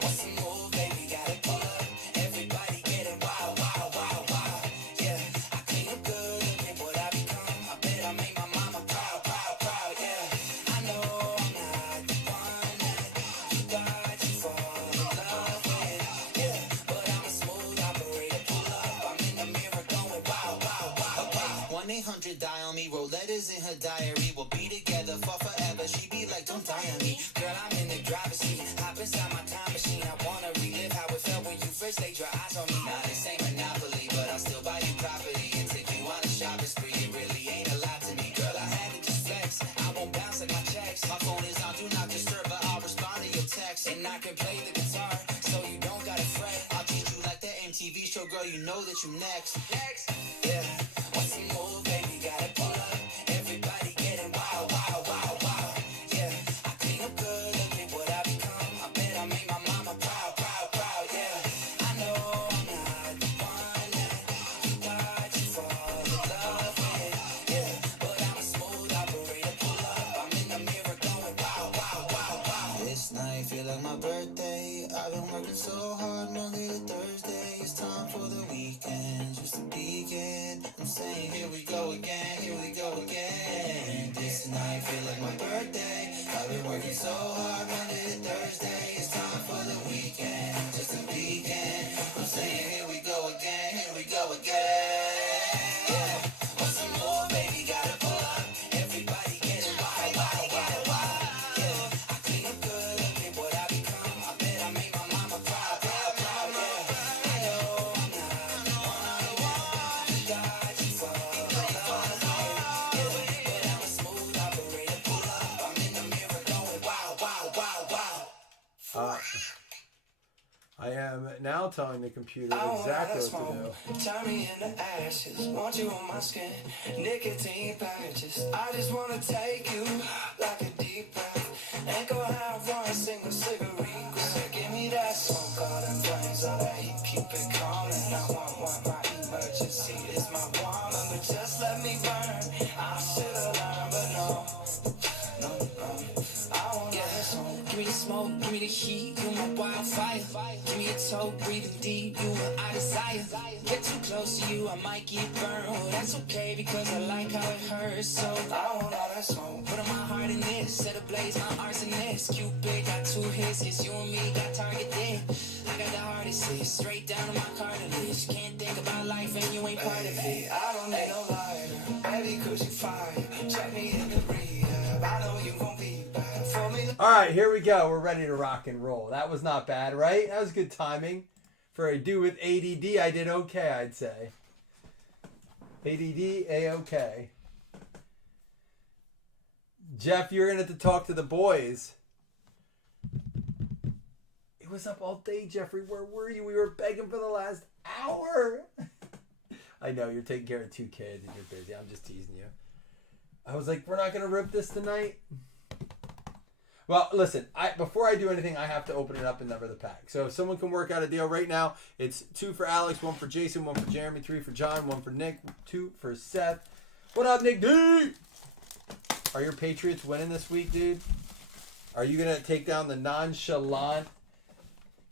what's the move, baby? Gotta pull up. Everybody getting wild, wild, wild, wild. Yeah, I clean up good, look at what I become. I bet I made my mama proud, proud, proud. Yeah, I know I'm not the one that you thought you fall in love with. Yeah, but I'm a smooth operator. Pull up, I'm in the mirror going wow, wow, wow, wow. 1-800 dial me, wrote letters in her diary. We'll be together for forever. She be like, don't die on me. Girl, I'm in the driver's seat. Hop inside my time machine. I wanna relive how it felt when you first laid your eyes on me. Now this ain't Monopoly, but I'll still buy you property and take you on a shopping spree. It really ain't a lot to me. Girl, I had to just flex. I won't bounce like my checks. My phone is on do not disturb, but I'll respond to your text. And I can play the guitar, so you don't gotta fret. I'll treat you like that MTV show, girl, you know that you next. Next, yeah. What's the move, baby? Gotta pull up. Everybody getting wild, wild, wild, wild. Yeah, I clean up good, look at what I become. I bet I made my mama proud, proud, proud. Yeah, I know I'm not the one that you thought you fall in love with. Yeah, but I'm a smooth operator. Pull up, I've been working so hard, Monday to Thursday. It's time for the weekend, just to begin. I'm saying, here we go again, here we go again. This night feel like my birthday. I've been working so hard, Monday to Thursday. It's time for the weekend, just to begin. I'm saying, here we go again, here we go again. Yeah. What's some more, baby? Gotta pull up. Everybody getting wild, wild, wild, wild. Yeah. I clean up good, look at what I become. I bet I made my mama proud, proud, proud, yeah. I know I'm not the one you got you for love, yeah. But I'm a smooth operator, pull up. I'm in the mirror going wow, wow, wow, wow. I am now telling the computer exactly what to do. Turn me into ashes, want you on my skin, nicotine patches. I just wanna take you like a deep breath. Ain't gonna have one single cigarette. Give me that smoke, all them flames, all that heat, keep it calm. And I want my emergency, it's my woman, but just let me burn. I should've learned, but no. I want that smoke. Give me the smoke, give me the heat, you my wildfire. Give me a toe, breathing deep, you what I desire. Get too close to you, I might get burned. Oh, that's okay because I like how it hurts. So I want all that smoke. put on my heart in this, set ablaze my arsonist. Cupid got two hits, it's you and me, got target there. I got the hardest hit, straight down to my cartilage. Can't think about life and you ain't part of it. Hey, I don't need no lighter, baby, cause you fire. Check me in the rehab, I know you gon' be bad for me. All right, here we go. We're ready to rock and roll. That was not bad, right? That was good timing. For a dude with ADD, I did okay, I'd say. ADD, A-okay. Jeff, you're going to have to talk to the boys. It was up all day, Jeffrey. Where were you? We were begging for the last hour. I know, you're taking care of 2 kids and you're busy. I'm just teasing you. I was like, we're not going to rip this tonight. Well, listen, before I do anything, I have to open it up and number the pack. So if someone can work out a deal right now, it's 2 for Alex, 1 for Jason, 1 for Jeremy, 3 for John, 1 for Nick, 2 for Seth. What up, Nick D? Are your Patriots winning this week, dude? Are you going to take down the nonchalant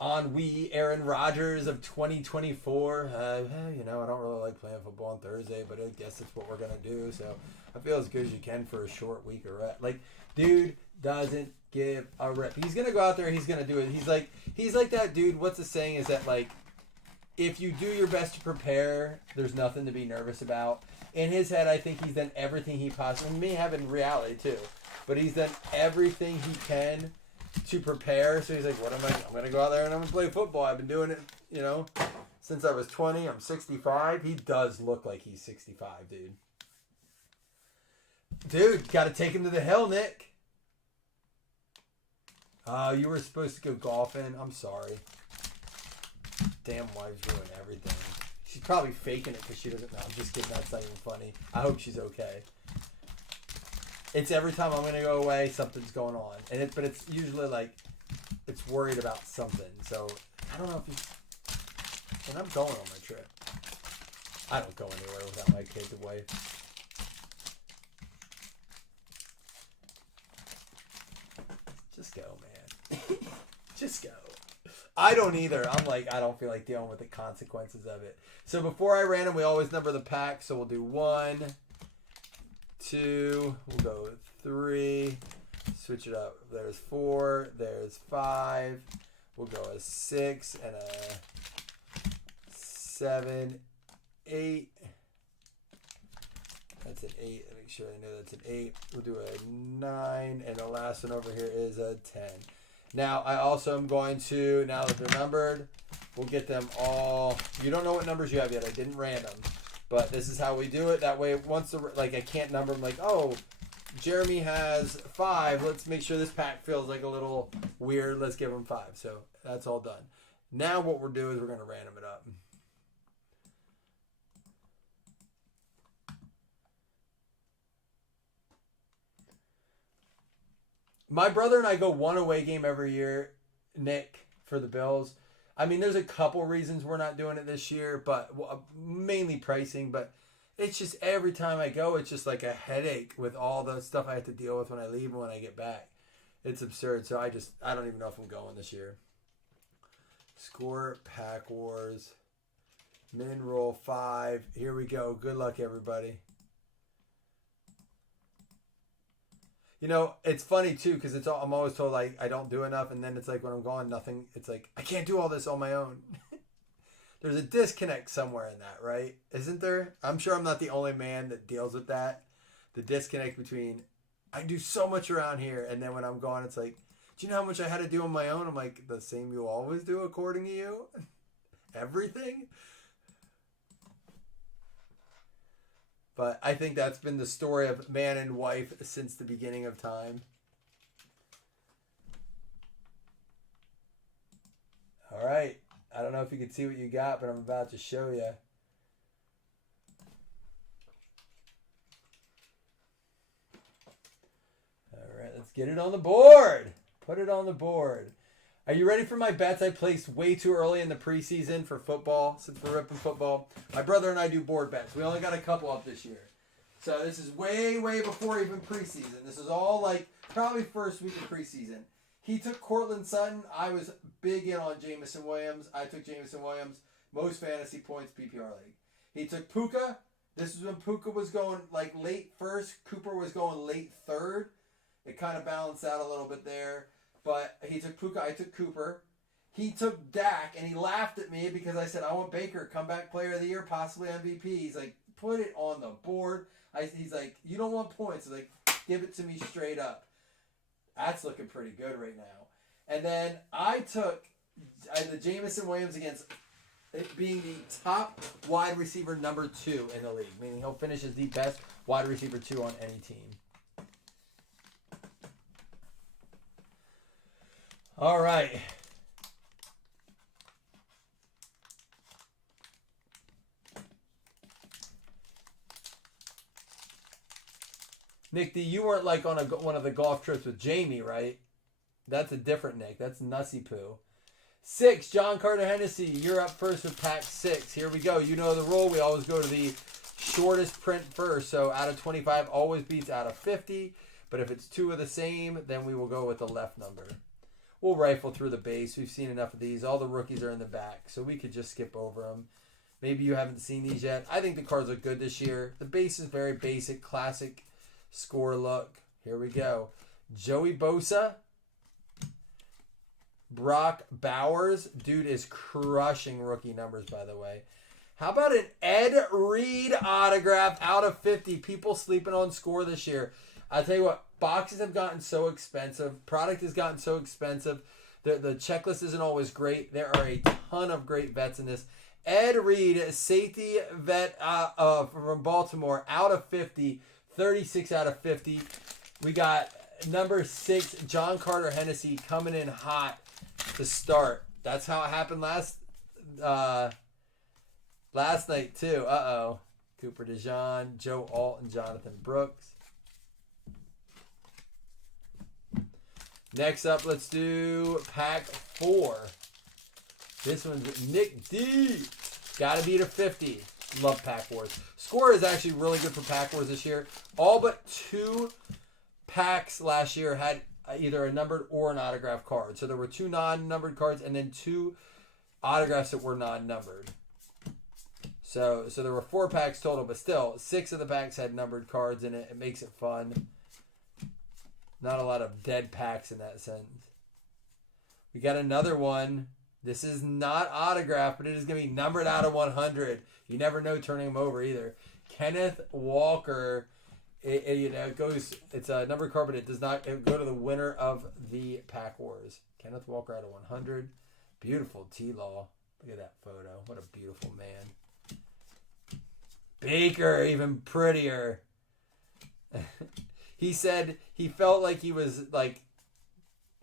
ennui Aaron Rodgers of 2024? I don't really like playing football on Thursday, but I guess that's what we're going to do. So I feel as good as you can for a short week of rest. Like, dude doesn't give a rip. He's gonna go out there. He's gonna do it. He's like that dude. What's the saying? Is that like, if you do your best to prepare, there's nothing to be nervous about. In his head, I think he's done everything he possibly. May have in reality too, but he's done everything he can to prepare. So he's like, what am I? I'm gonna go out there and I'm gonna play football. I've been doing it, since I was 20. I'm 65. He does look like he's 65, dude. Dude, got to take him to the hill, Nick. You were supposed to go golfing. I'm sorry. Damn wives ruin everything. She's probably faking it because she doesn't know. I'm just kidding. That's not even funny. I hope she's okay. It's every time I'm going to go away, something's going on. But it's usually like, it's worried about something. So, I don't know if he's... And I'm going on my trip. I don't go anywhere without my kids away. Just go, man. Just go. I don't either. I'm like, I don't feel like dealing with the consequences of it. So before I ran them, we always number the pack. So we'll do 1, 2, we'll go 3, switch it up. There's 4, there's 5. We'll go a 6 and a 7, 8. That's an 8. Make sure I know that's an 8. We'll do a 9, and the last one over here is a 10. Now, I also am going to, now that they're numbered, we'll get them all. You don't know what numbers you have yet. I didn't random. But this is how we do it. That way, once, I can't number them like, oh, Jeremy has 5. Let's make sure this pack feels like a little weird. Let's give him 5. So, that's all done. Now, what we'll do is we're going to random it up. My brother and I go one away game every year, Nick, for the Bills. I mean, there's a couple reasons we're not doing it this year, but mainly pricing. But it's just every time I go, it's just like a headache with all the stuff I have to deal with when I leave and when I get back. It's absurd. So I don't even know if I'm going this year. Score Pack Wars. Min roll 5. Here we go. Good luck, everybody. You know, it's funny too because I'm always told like I don't do enough, and then it's like when I'm gone, nothing. It's like I can't do all this on my own. There's a disconnect somewhere in that, right? Isn't there? I'm sure I'm not the only man that deals with that. The disconnect between I do so much around here, and then when I'm gone, it's like, do you know how much I had to do on my own? I'm like, the same you always do according to you. Everything. But I think that's been the story of man and wife since the beginning of time. All right. I don't know if you can see what you got, but I'm about to show you. All right, let's get it on the board. Put it on the board. Are you ready for my bets I placed way too early in the preseason for football, since we're ripping football? My brother and I do board bets. We only got a couple up this year. So this is way, way before even preseason. This is all like probably first week of preseason. He took Cortland Sutton. I was big in on Jamison Williams. I took Jamison Williams. Most fantasy points, PPR league. He took Puka. This is when Puka was going like late first. Cooper was going late third. It kind of balanced out a little bit there. But he took Puka. I took Cooper. He took Dak, and he laughed at me because I said, I want Baker, comeback player of the year, possibly MVP. He's like, put it on the board. He's like, you don't want points. He's like, give it to me straight up. That's looking pretty good right now. And then I took the Jamison Williams against it being the top wide receiver number 2 in the league, meaning he'll finish as the best wide receiver 2 on any team. All right. Nick D, you weren't like on one of the golf trips with Jamie, right? That's a different Nick. That's Nussy Poo. 6, John Carter Hennessy. You're up first with pack 6. Here we go. You know the rule. We always go to the shortest print first. So out of 25 always beats out of 50. But if it's 2 of the same, then we will go with the left number. We'll rifle through the base. We've seen enough of these. All the rookies are in the back, so we could just skip over them. Maybe you haven't seen these yet. I think the cards look good this year. The base is very basic, classic score look. Here we go. Joey Bosa. Brock Bowers. Dude is crushing rookie numbers, by the way. How about an Ed Reed autograph out of 50? People sleeping on score this year. I'll tell you what, boxes have gotten so expensive. Product has gotten so expensive. The checklist isn't always great. There are a ton of great vets in this. Ed Reed, safety vet from Baltimore, out of 50. 36 out of 50. We got number 6, John Carter Hennessy, coming in hot to start. That's how it happened last night, too. Uh-oh. Cooper DeJean, Joe Alt, and Jonathan Brooks. Next up, let's do pack 4. This one's Nick D. Gotta beat a 50. Love pack wars. Score is actually really good for pack wars this year. All but 2 packs last year had either a numbered or an autograph card. So there were 2 non-numbered cards and then 2 autographs that were non-numbered. So there were 4 packs total, but still 6 of the packs had numbered cards in it. It makes it fun. Not a lot of dead packs in that sense. We got another one. This is not autographed, but it is going to be numbered out of 100. You never know turning them over either. Kenneth Walker. It's a numbered card, but it does not go to the winner of the Pack Wars. Kenneth Walker out of 100. Beautiful T-Law. Look at that photo. What a beautiful man. Baker, even prettier. He said he felt like he was like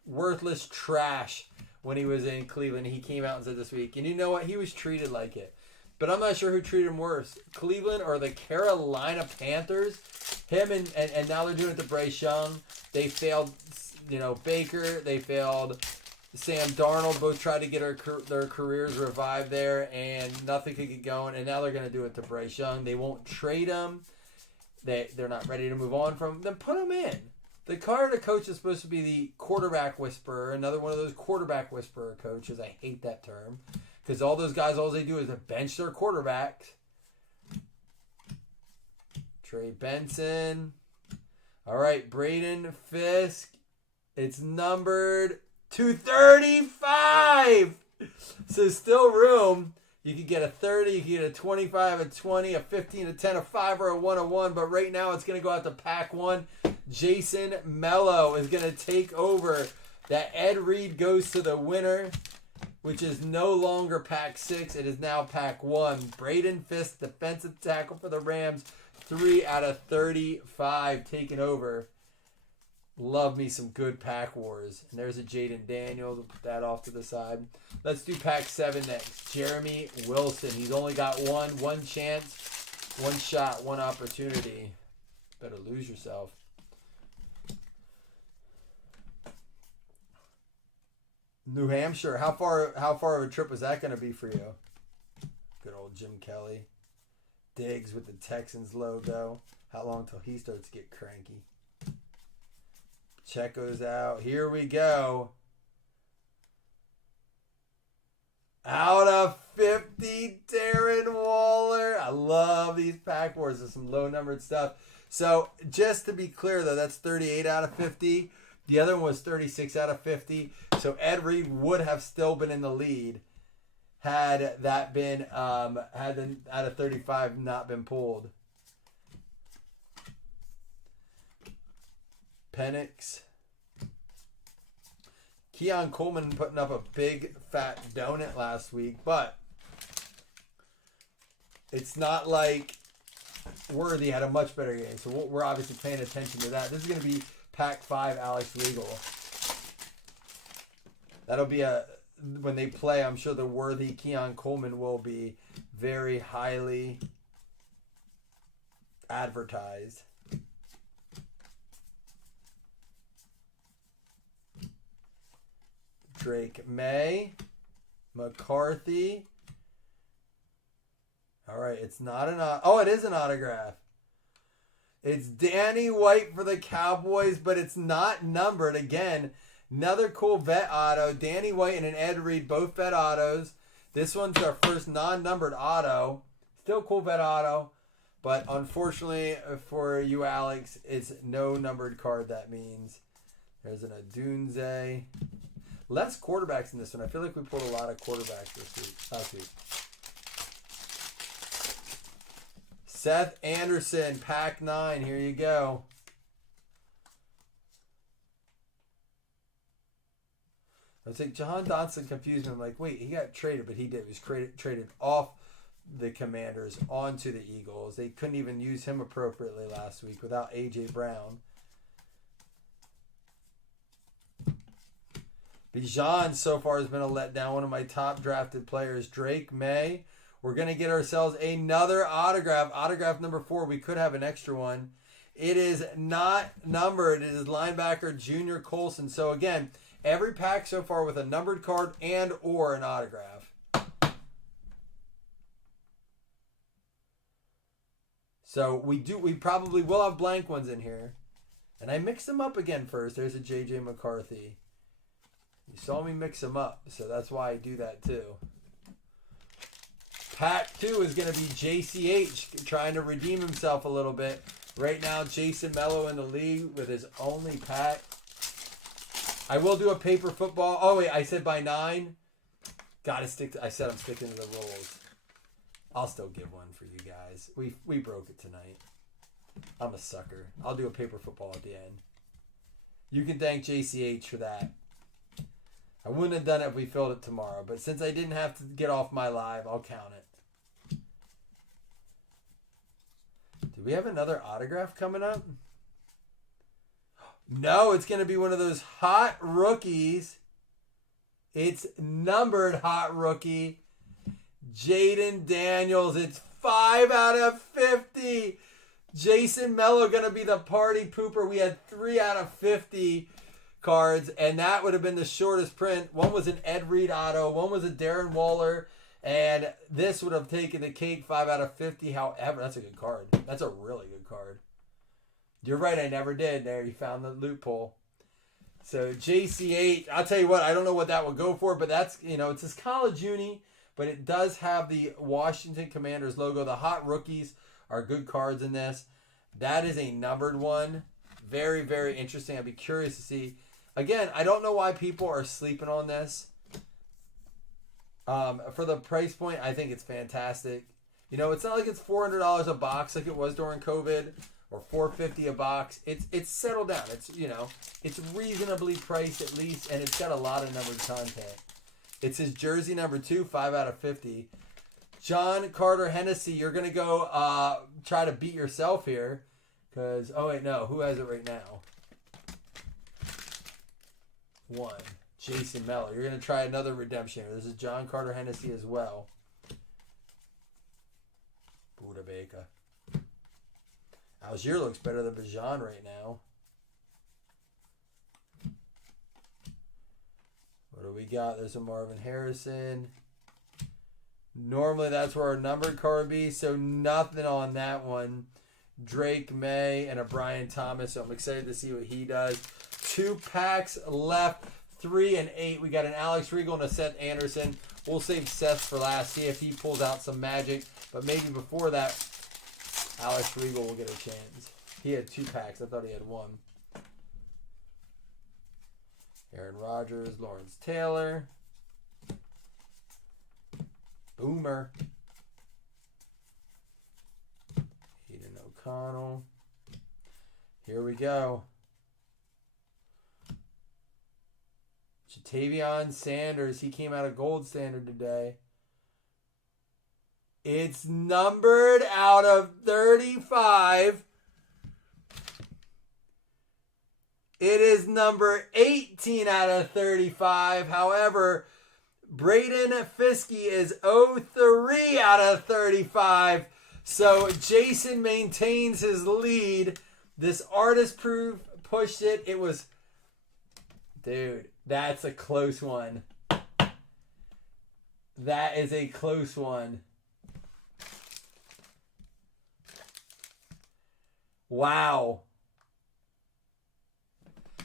worthless trash when he was in Cleveland. He came out and said this week, and you know what? He was treated like it. But I'm not sure who treated him worse, Cleveland or the Carolina Panthers. Him and now they're doing it to Bryce Young. They failed, Baker. They failed Sam Darnold. Both tried to get their careers revived there, and nothing could get going. And now they're going to do it to Bryce Young. They won't trade him. They're not ready to move on from him. Then put him in. The card of coach is supposed to be the quarterback whisperer. Another one of those quarterback whisperer coaches. I hate that term. Because all those guys, all they do is bench their quarterbacks. Trey Benson. All right, Braden Fisk. It's numbered 235. So still room. You could get a 30, you could get a 25, a 20, a 15, a 10, a 5, or a 1, a 1. But right now it's going to go out to pack 1. Jason Mello is going to take over. That Ed Reed goes to the winner, which is no longer pack 6. It is now pack 1. Braden Fisk, defensive tackle for the Rams. 3 out of 35 taken over. Love me some good pack wars. And there's a Jaden Daniels. We'll put that off to the side. Let's do pack 7 next. Jeremy Wilson. He's only got one chance, one shot, one opportunity. Better lose yourself. New Hampshire. How far of a trip was that going to be for you? Good old Jim Kelly. Diggs with the Texans logo. How long till he starts to get cranky? Checo's out. Here we go. Out of 50, Darren Waller. I love these pack wars. There's some low-numbered stuff. So, just to be clear, though, that's 38 out of 50. The other one was 36 out of 50. So, Ed Reed would have still been in the lead had that been, had the out of 35 not been pulled. Penix. Keon Coleman putting up a big fat donut last week, but it's not like Worthy had a much better game. So we're obviously paying attention to that. This is going to be pack 5 Alex Legal. That'll be when they play, I'm sure the Worthy Keon Coleman will be very highly advertised. Drake May, McCarthy. All right, it's not it is an autograph. It's Danny White for the Cowboys, but it's not numbered. Again, another cool vet auto. Danny White and an Ed Reed, both vet autos. This one's our first non-numbered auto. Still cool vet auto, but unfortunately for you, Alex, it's no numbered card. That means there's an Adunze. Less quarterbacks in this one. I feel like we pulled a lot of quarterbacks last week. Seth Anderson, pack 9. Here you go. I was like, John Dotson confused me. I'm like, wait, he got traded, but he did. He was traded off the Commanders onto the Eagles. They couldn't even use him appropriately last week without A.J. Brown. Bijan so far has been a letdown. One of my top drafted players, Drake May. We're going to get ourselves another autograph. Autograph number 4. We could have an extra one. It is not numbered. It is linebacker Junior Colson. So again, every pack so far with a numbered card and or an autograph. So we probably will have blank ones in here. And I mixed them up again first. There's a J.J. McCarthy. You saw me mix them up, so that's why I do that too. Pack 2 is going to be JCH trying to redeem himself a little bit. Right now, Jason Mello in the league with his only pack. I will do a paper football. Oh, wait, I said by 9. Gotta stick to, I said I'm sticking to the rules. I'll still give one for you guys. We broke it tonight. I'm a sucker. I'll do a paper football at the end. You can thank JCH for that. I wouldn't have done it if we filled it tomorrow, but since I didn't have to get off my live, I'll count it. Do we have another autograph coming up? No, it's going to be one of those hot rookies. It's numbered hot rookie. Jaden Daniels. It's 5 out of 50. Jason Mello going to be the party pooper. We had 3 out of 50 cards, and that would have been the shortest print. One was an Ed Reed auto, one was a Darren Waller, and this would have taken the cake, 5 out of 50. However, that's a good card. That's a really good card. You're right, I never did. There, you found the loophole. So JC8, I'll tell you what, I don't know what that will go for, but that's, it's his college uni, but it does have the Washington Commanders logo. The hot rookies are good cards in this. That is a numbered one. Very, very interesting. I'd be curious to see. Again, I don't know why people are sleeping on this. For the price point, I think it's fantastic. It's not like it's $400 a box like it was during COVID, or $450 a box. It's settled down. It's reasonably priced at least, and it's got a lot of numbered content. It's his jersey number 2, 5 out of 50. John Carter Hennessy, you're gonna go try to beat yourself here, because who has it right now? 1. Jason Mellor. You're gonna try another redemption here. This is John Carter Hennessy as well. Buda Baker. Algier looks better than Bajan right now. What do we got? There's a Marvin Harrison. Normally that's where our numbered card would be, so nothing on that one. Drake May and a Brian Thomas, so I'm excited to see what he does. 2 packs left, 3 and 8. We got an Alex Regal and a Seth Anderson. We'll save Seth for last, see if he pulls out some magic, but maybe before that, Alex Regal will get a chance. He had 2 packs. I thought he had 1. Aaron Rodgers, Lawrence Taylor. Boomer. Aiden O'Connell. Here we go. Jatavion Sanders. He came out of Gold Standard today. It's numbered out of 35. It is number 18 out of 35. However, Braden Fiske is 03 out of 35. So Jason maintains his lead. This artist proof pushed it. It was, dude, that's a close one. That is a close one. Wow.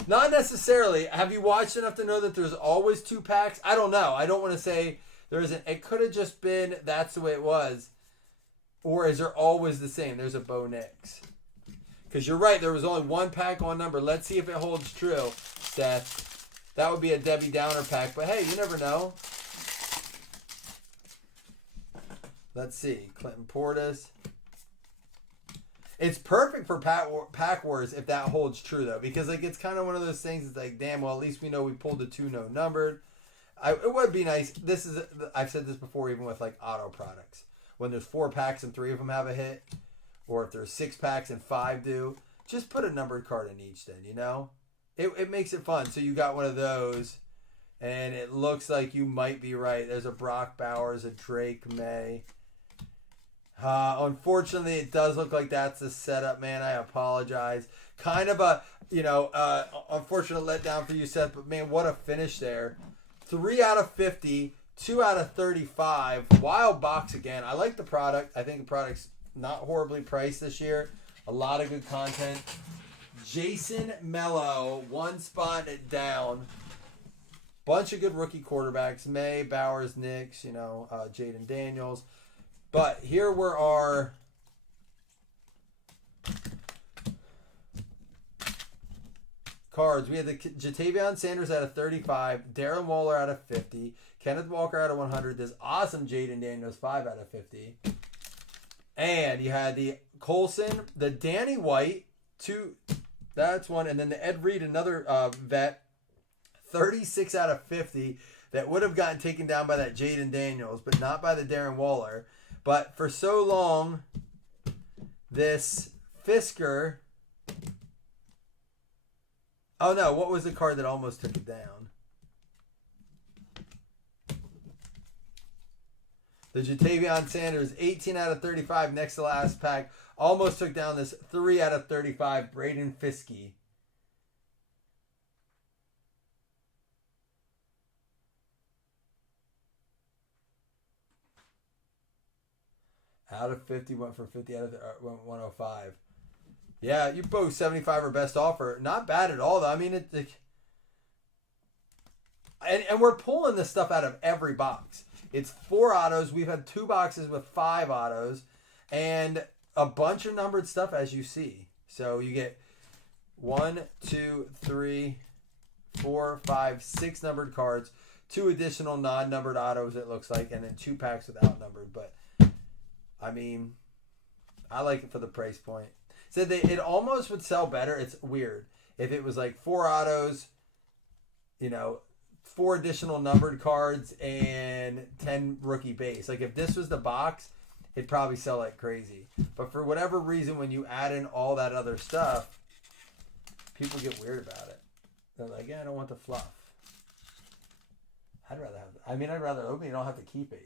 Not necessarily. Have you watched enough to know that there's always 2 packs? I don't know. I don't want to say there isn't. It could have just been that's the way it was. Or is there always the same? There's a Bo Nix. Because you're right. There was only 1 pack on number. Let's see if it holds true, Seth. That would be a Debbie Downer pack. But hey, you never know. Let's see. Clinton Portis. It's perfect for Pack Wars if that holds true, though. Because it's kind of one of those things. It's like, damn, well, at least we know we pulled the 2 no numbered. It would be nice. I've said this before, even with auto products. When there's 4 packs and 3 of them have a hit. Or if there's 6 packs and 5 do. Just put a numbered card in each then, It makes it fun. So you got one of those. And it looks like you might be right. There's a Brock Bowers, a Drake May. Unfortunately, it does look like that's the setup, man. I apologize. Kind of a, unfortunate letdown for you, Seth. But, man, what a finish there. 3 out of 50, 2 out of 35. Wild box again. I like the product. I think the product's not horribly priced this year. A lot of good content. Jason Mello, 1 spot down. Bunch of good rookie quarterbacks. May, Bowers, Nix, Jaden Daniels. But here were our cards. We had the Jatavion Sanders out of 35, Darren Waller out of 50, Kenneth Walker out of 100, this awesome Jaden Daniels 5 out of 50. And you had the Colson, the Danny White, 2, that's 1, and then the Ed Reed, another vet, 36 out of 50 that would have gotten taken down by that Jaden Daniels, but not by the Darren Waller. But for so long, this Fisker. Oh no, what was the card that almost took it down? The Jatavion Sanders, 18 out of 35, next to last pack. Almost took down this 3 out of 35, Braden Fiske. Out of 50, went for 50 out of went 105. Yeah, you both 75 or best offer. Not bad at all, though. I mean, and we're pulling this stuff out of every box. It's 4 autos. We've had 2 boxes with 5 autos and a bunch of numbered stuff, as you see. So you get 1, 2, 3, 4, 5, 6 numbered cards, 2 additional non-numbered autos, it looks like, and then 2 packs without numbered. But, I mean, I like it for the price point. Said it almost would sell better. It's weird. If it was like 4 autos, 4 additional numbered cards, and 10 rookie base. Like if this was the box, it'd probably sell like crazy. But for whatever reason, when you add in all that other stuff, people get weird about it. They're like, yeah, I don't want the fluff. I'd rather open it. You don't have to keep it,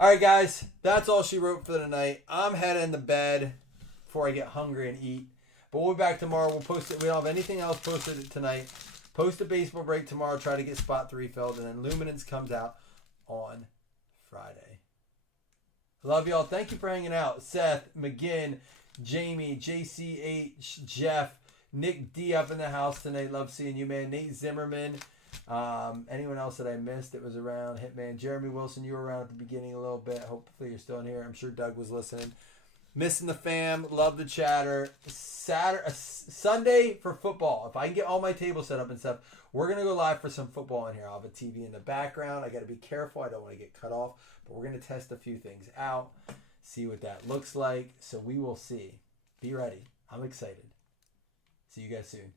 All right, guys. That's all she wrote for the night. I'm heading to bed before I get hungry and eat. But we'll be back tomorrow. We'll post it. We don't have anything else posted tonight. Post a baseball break tomorrow. Try to get spot 3 filled. And then Luminance comes out on Friday. Love y'all. Thank you for hanging out. Seth, McGinn, Jamie, JCH, Jeff, Nick D up in the house tonight. Love seeing you, man. Nate Zimmerman. Anyone else that I missed that was around? Hitman. Jeremy Wilson, you were around at the beginning a little bit. Hopefully you're still in here. I'm sure Doug was listening. Missing the fam. Love the chatter. Sunday for football. If I can get all my tables set up and stuff, we're going to go live for some football in here. I'll have a TV in the background. I got to be careful. I don't want to get cut off. But we're going to test a few things out. See what that looks like. So we will see. Be ready. I'm excited. See you guys soon.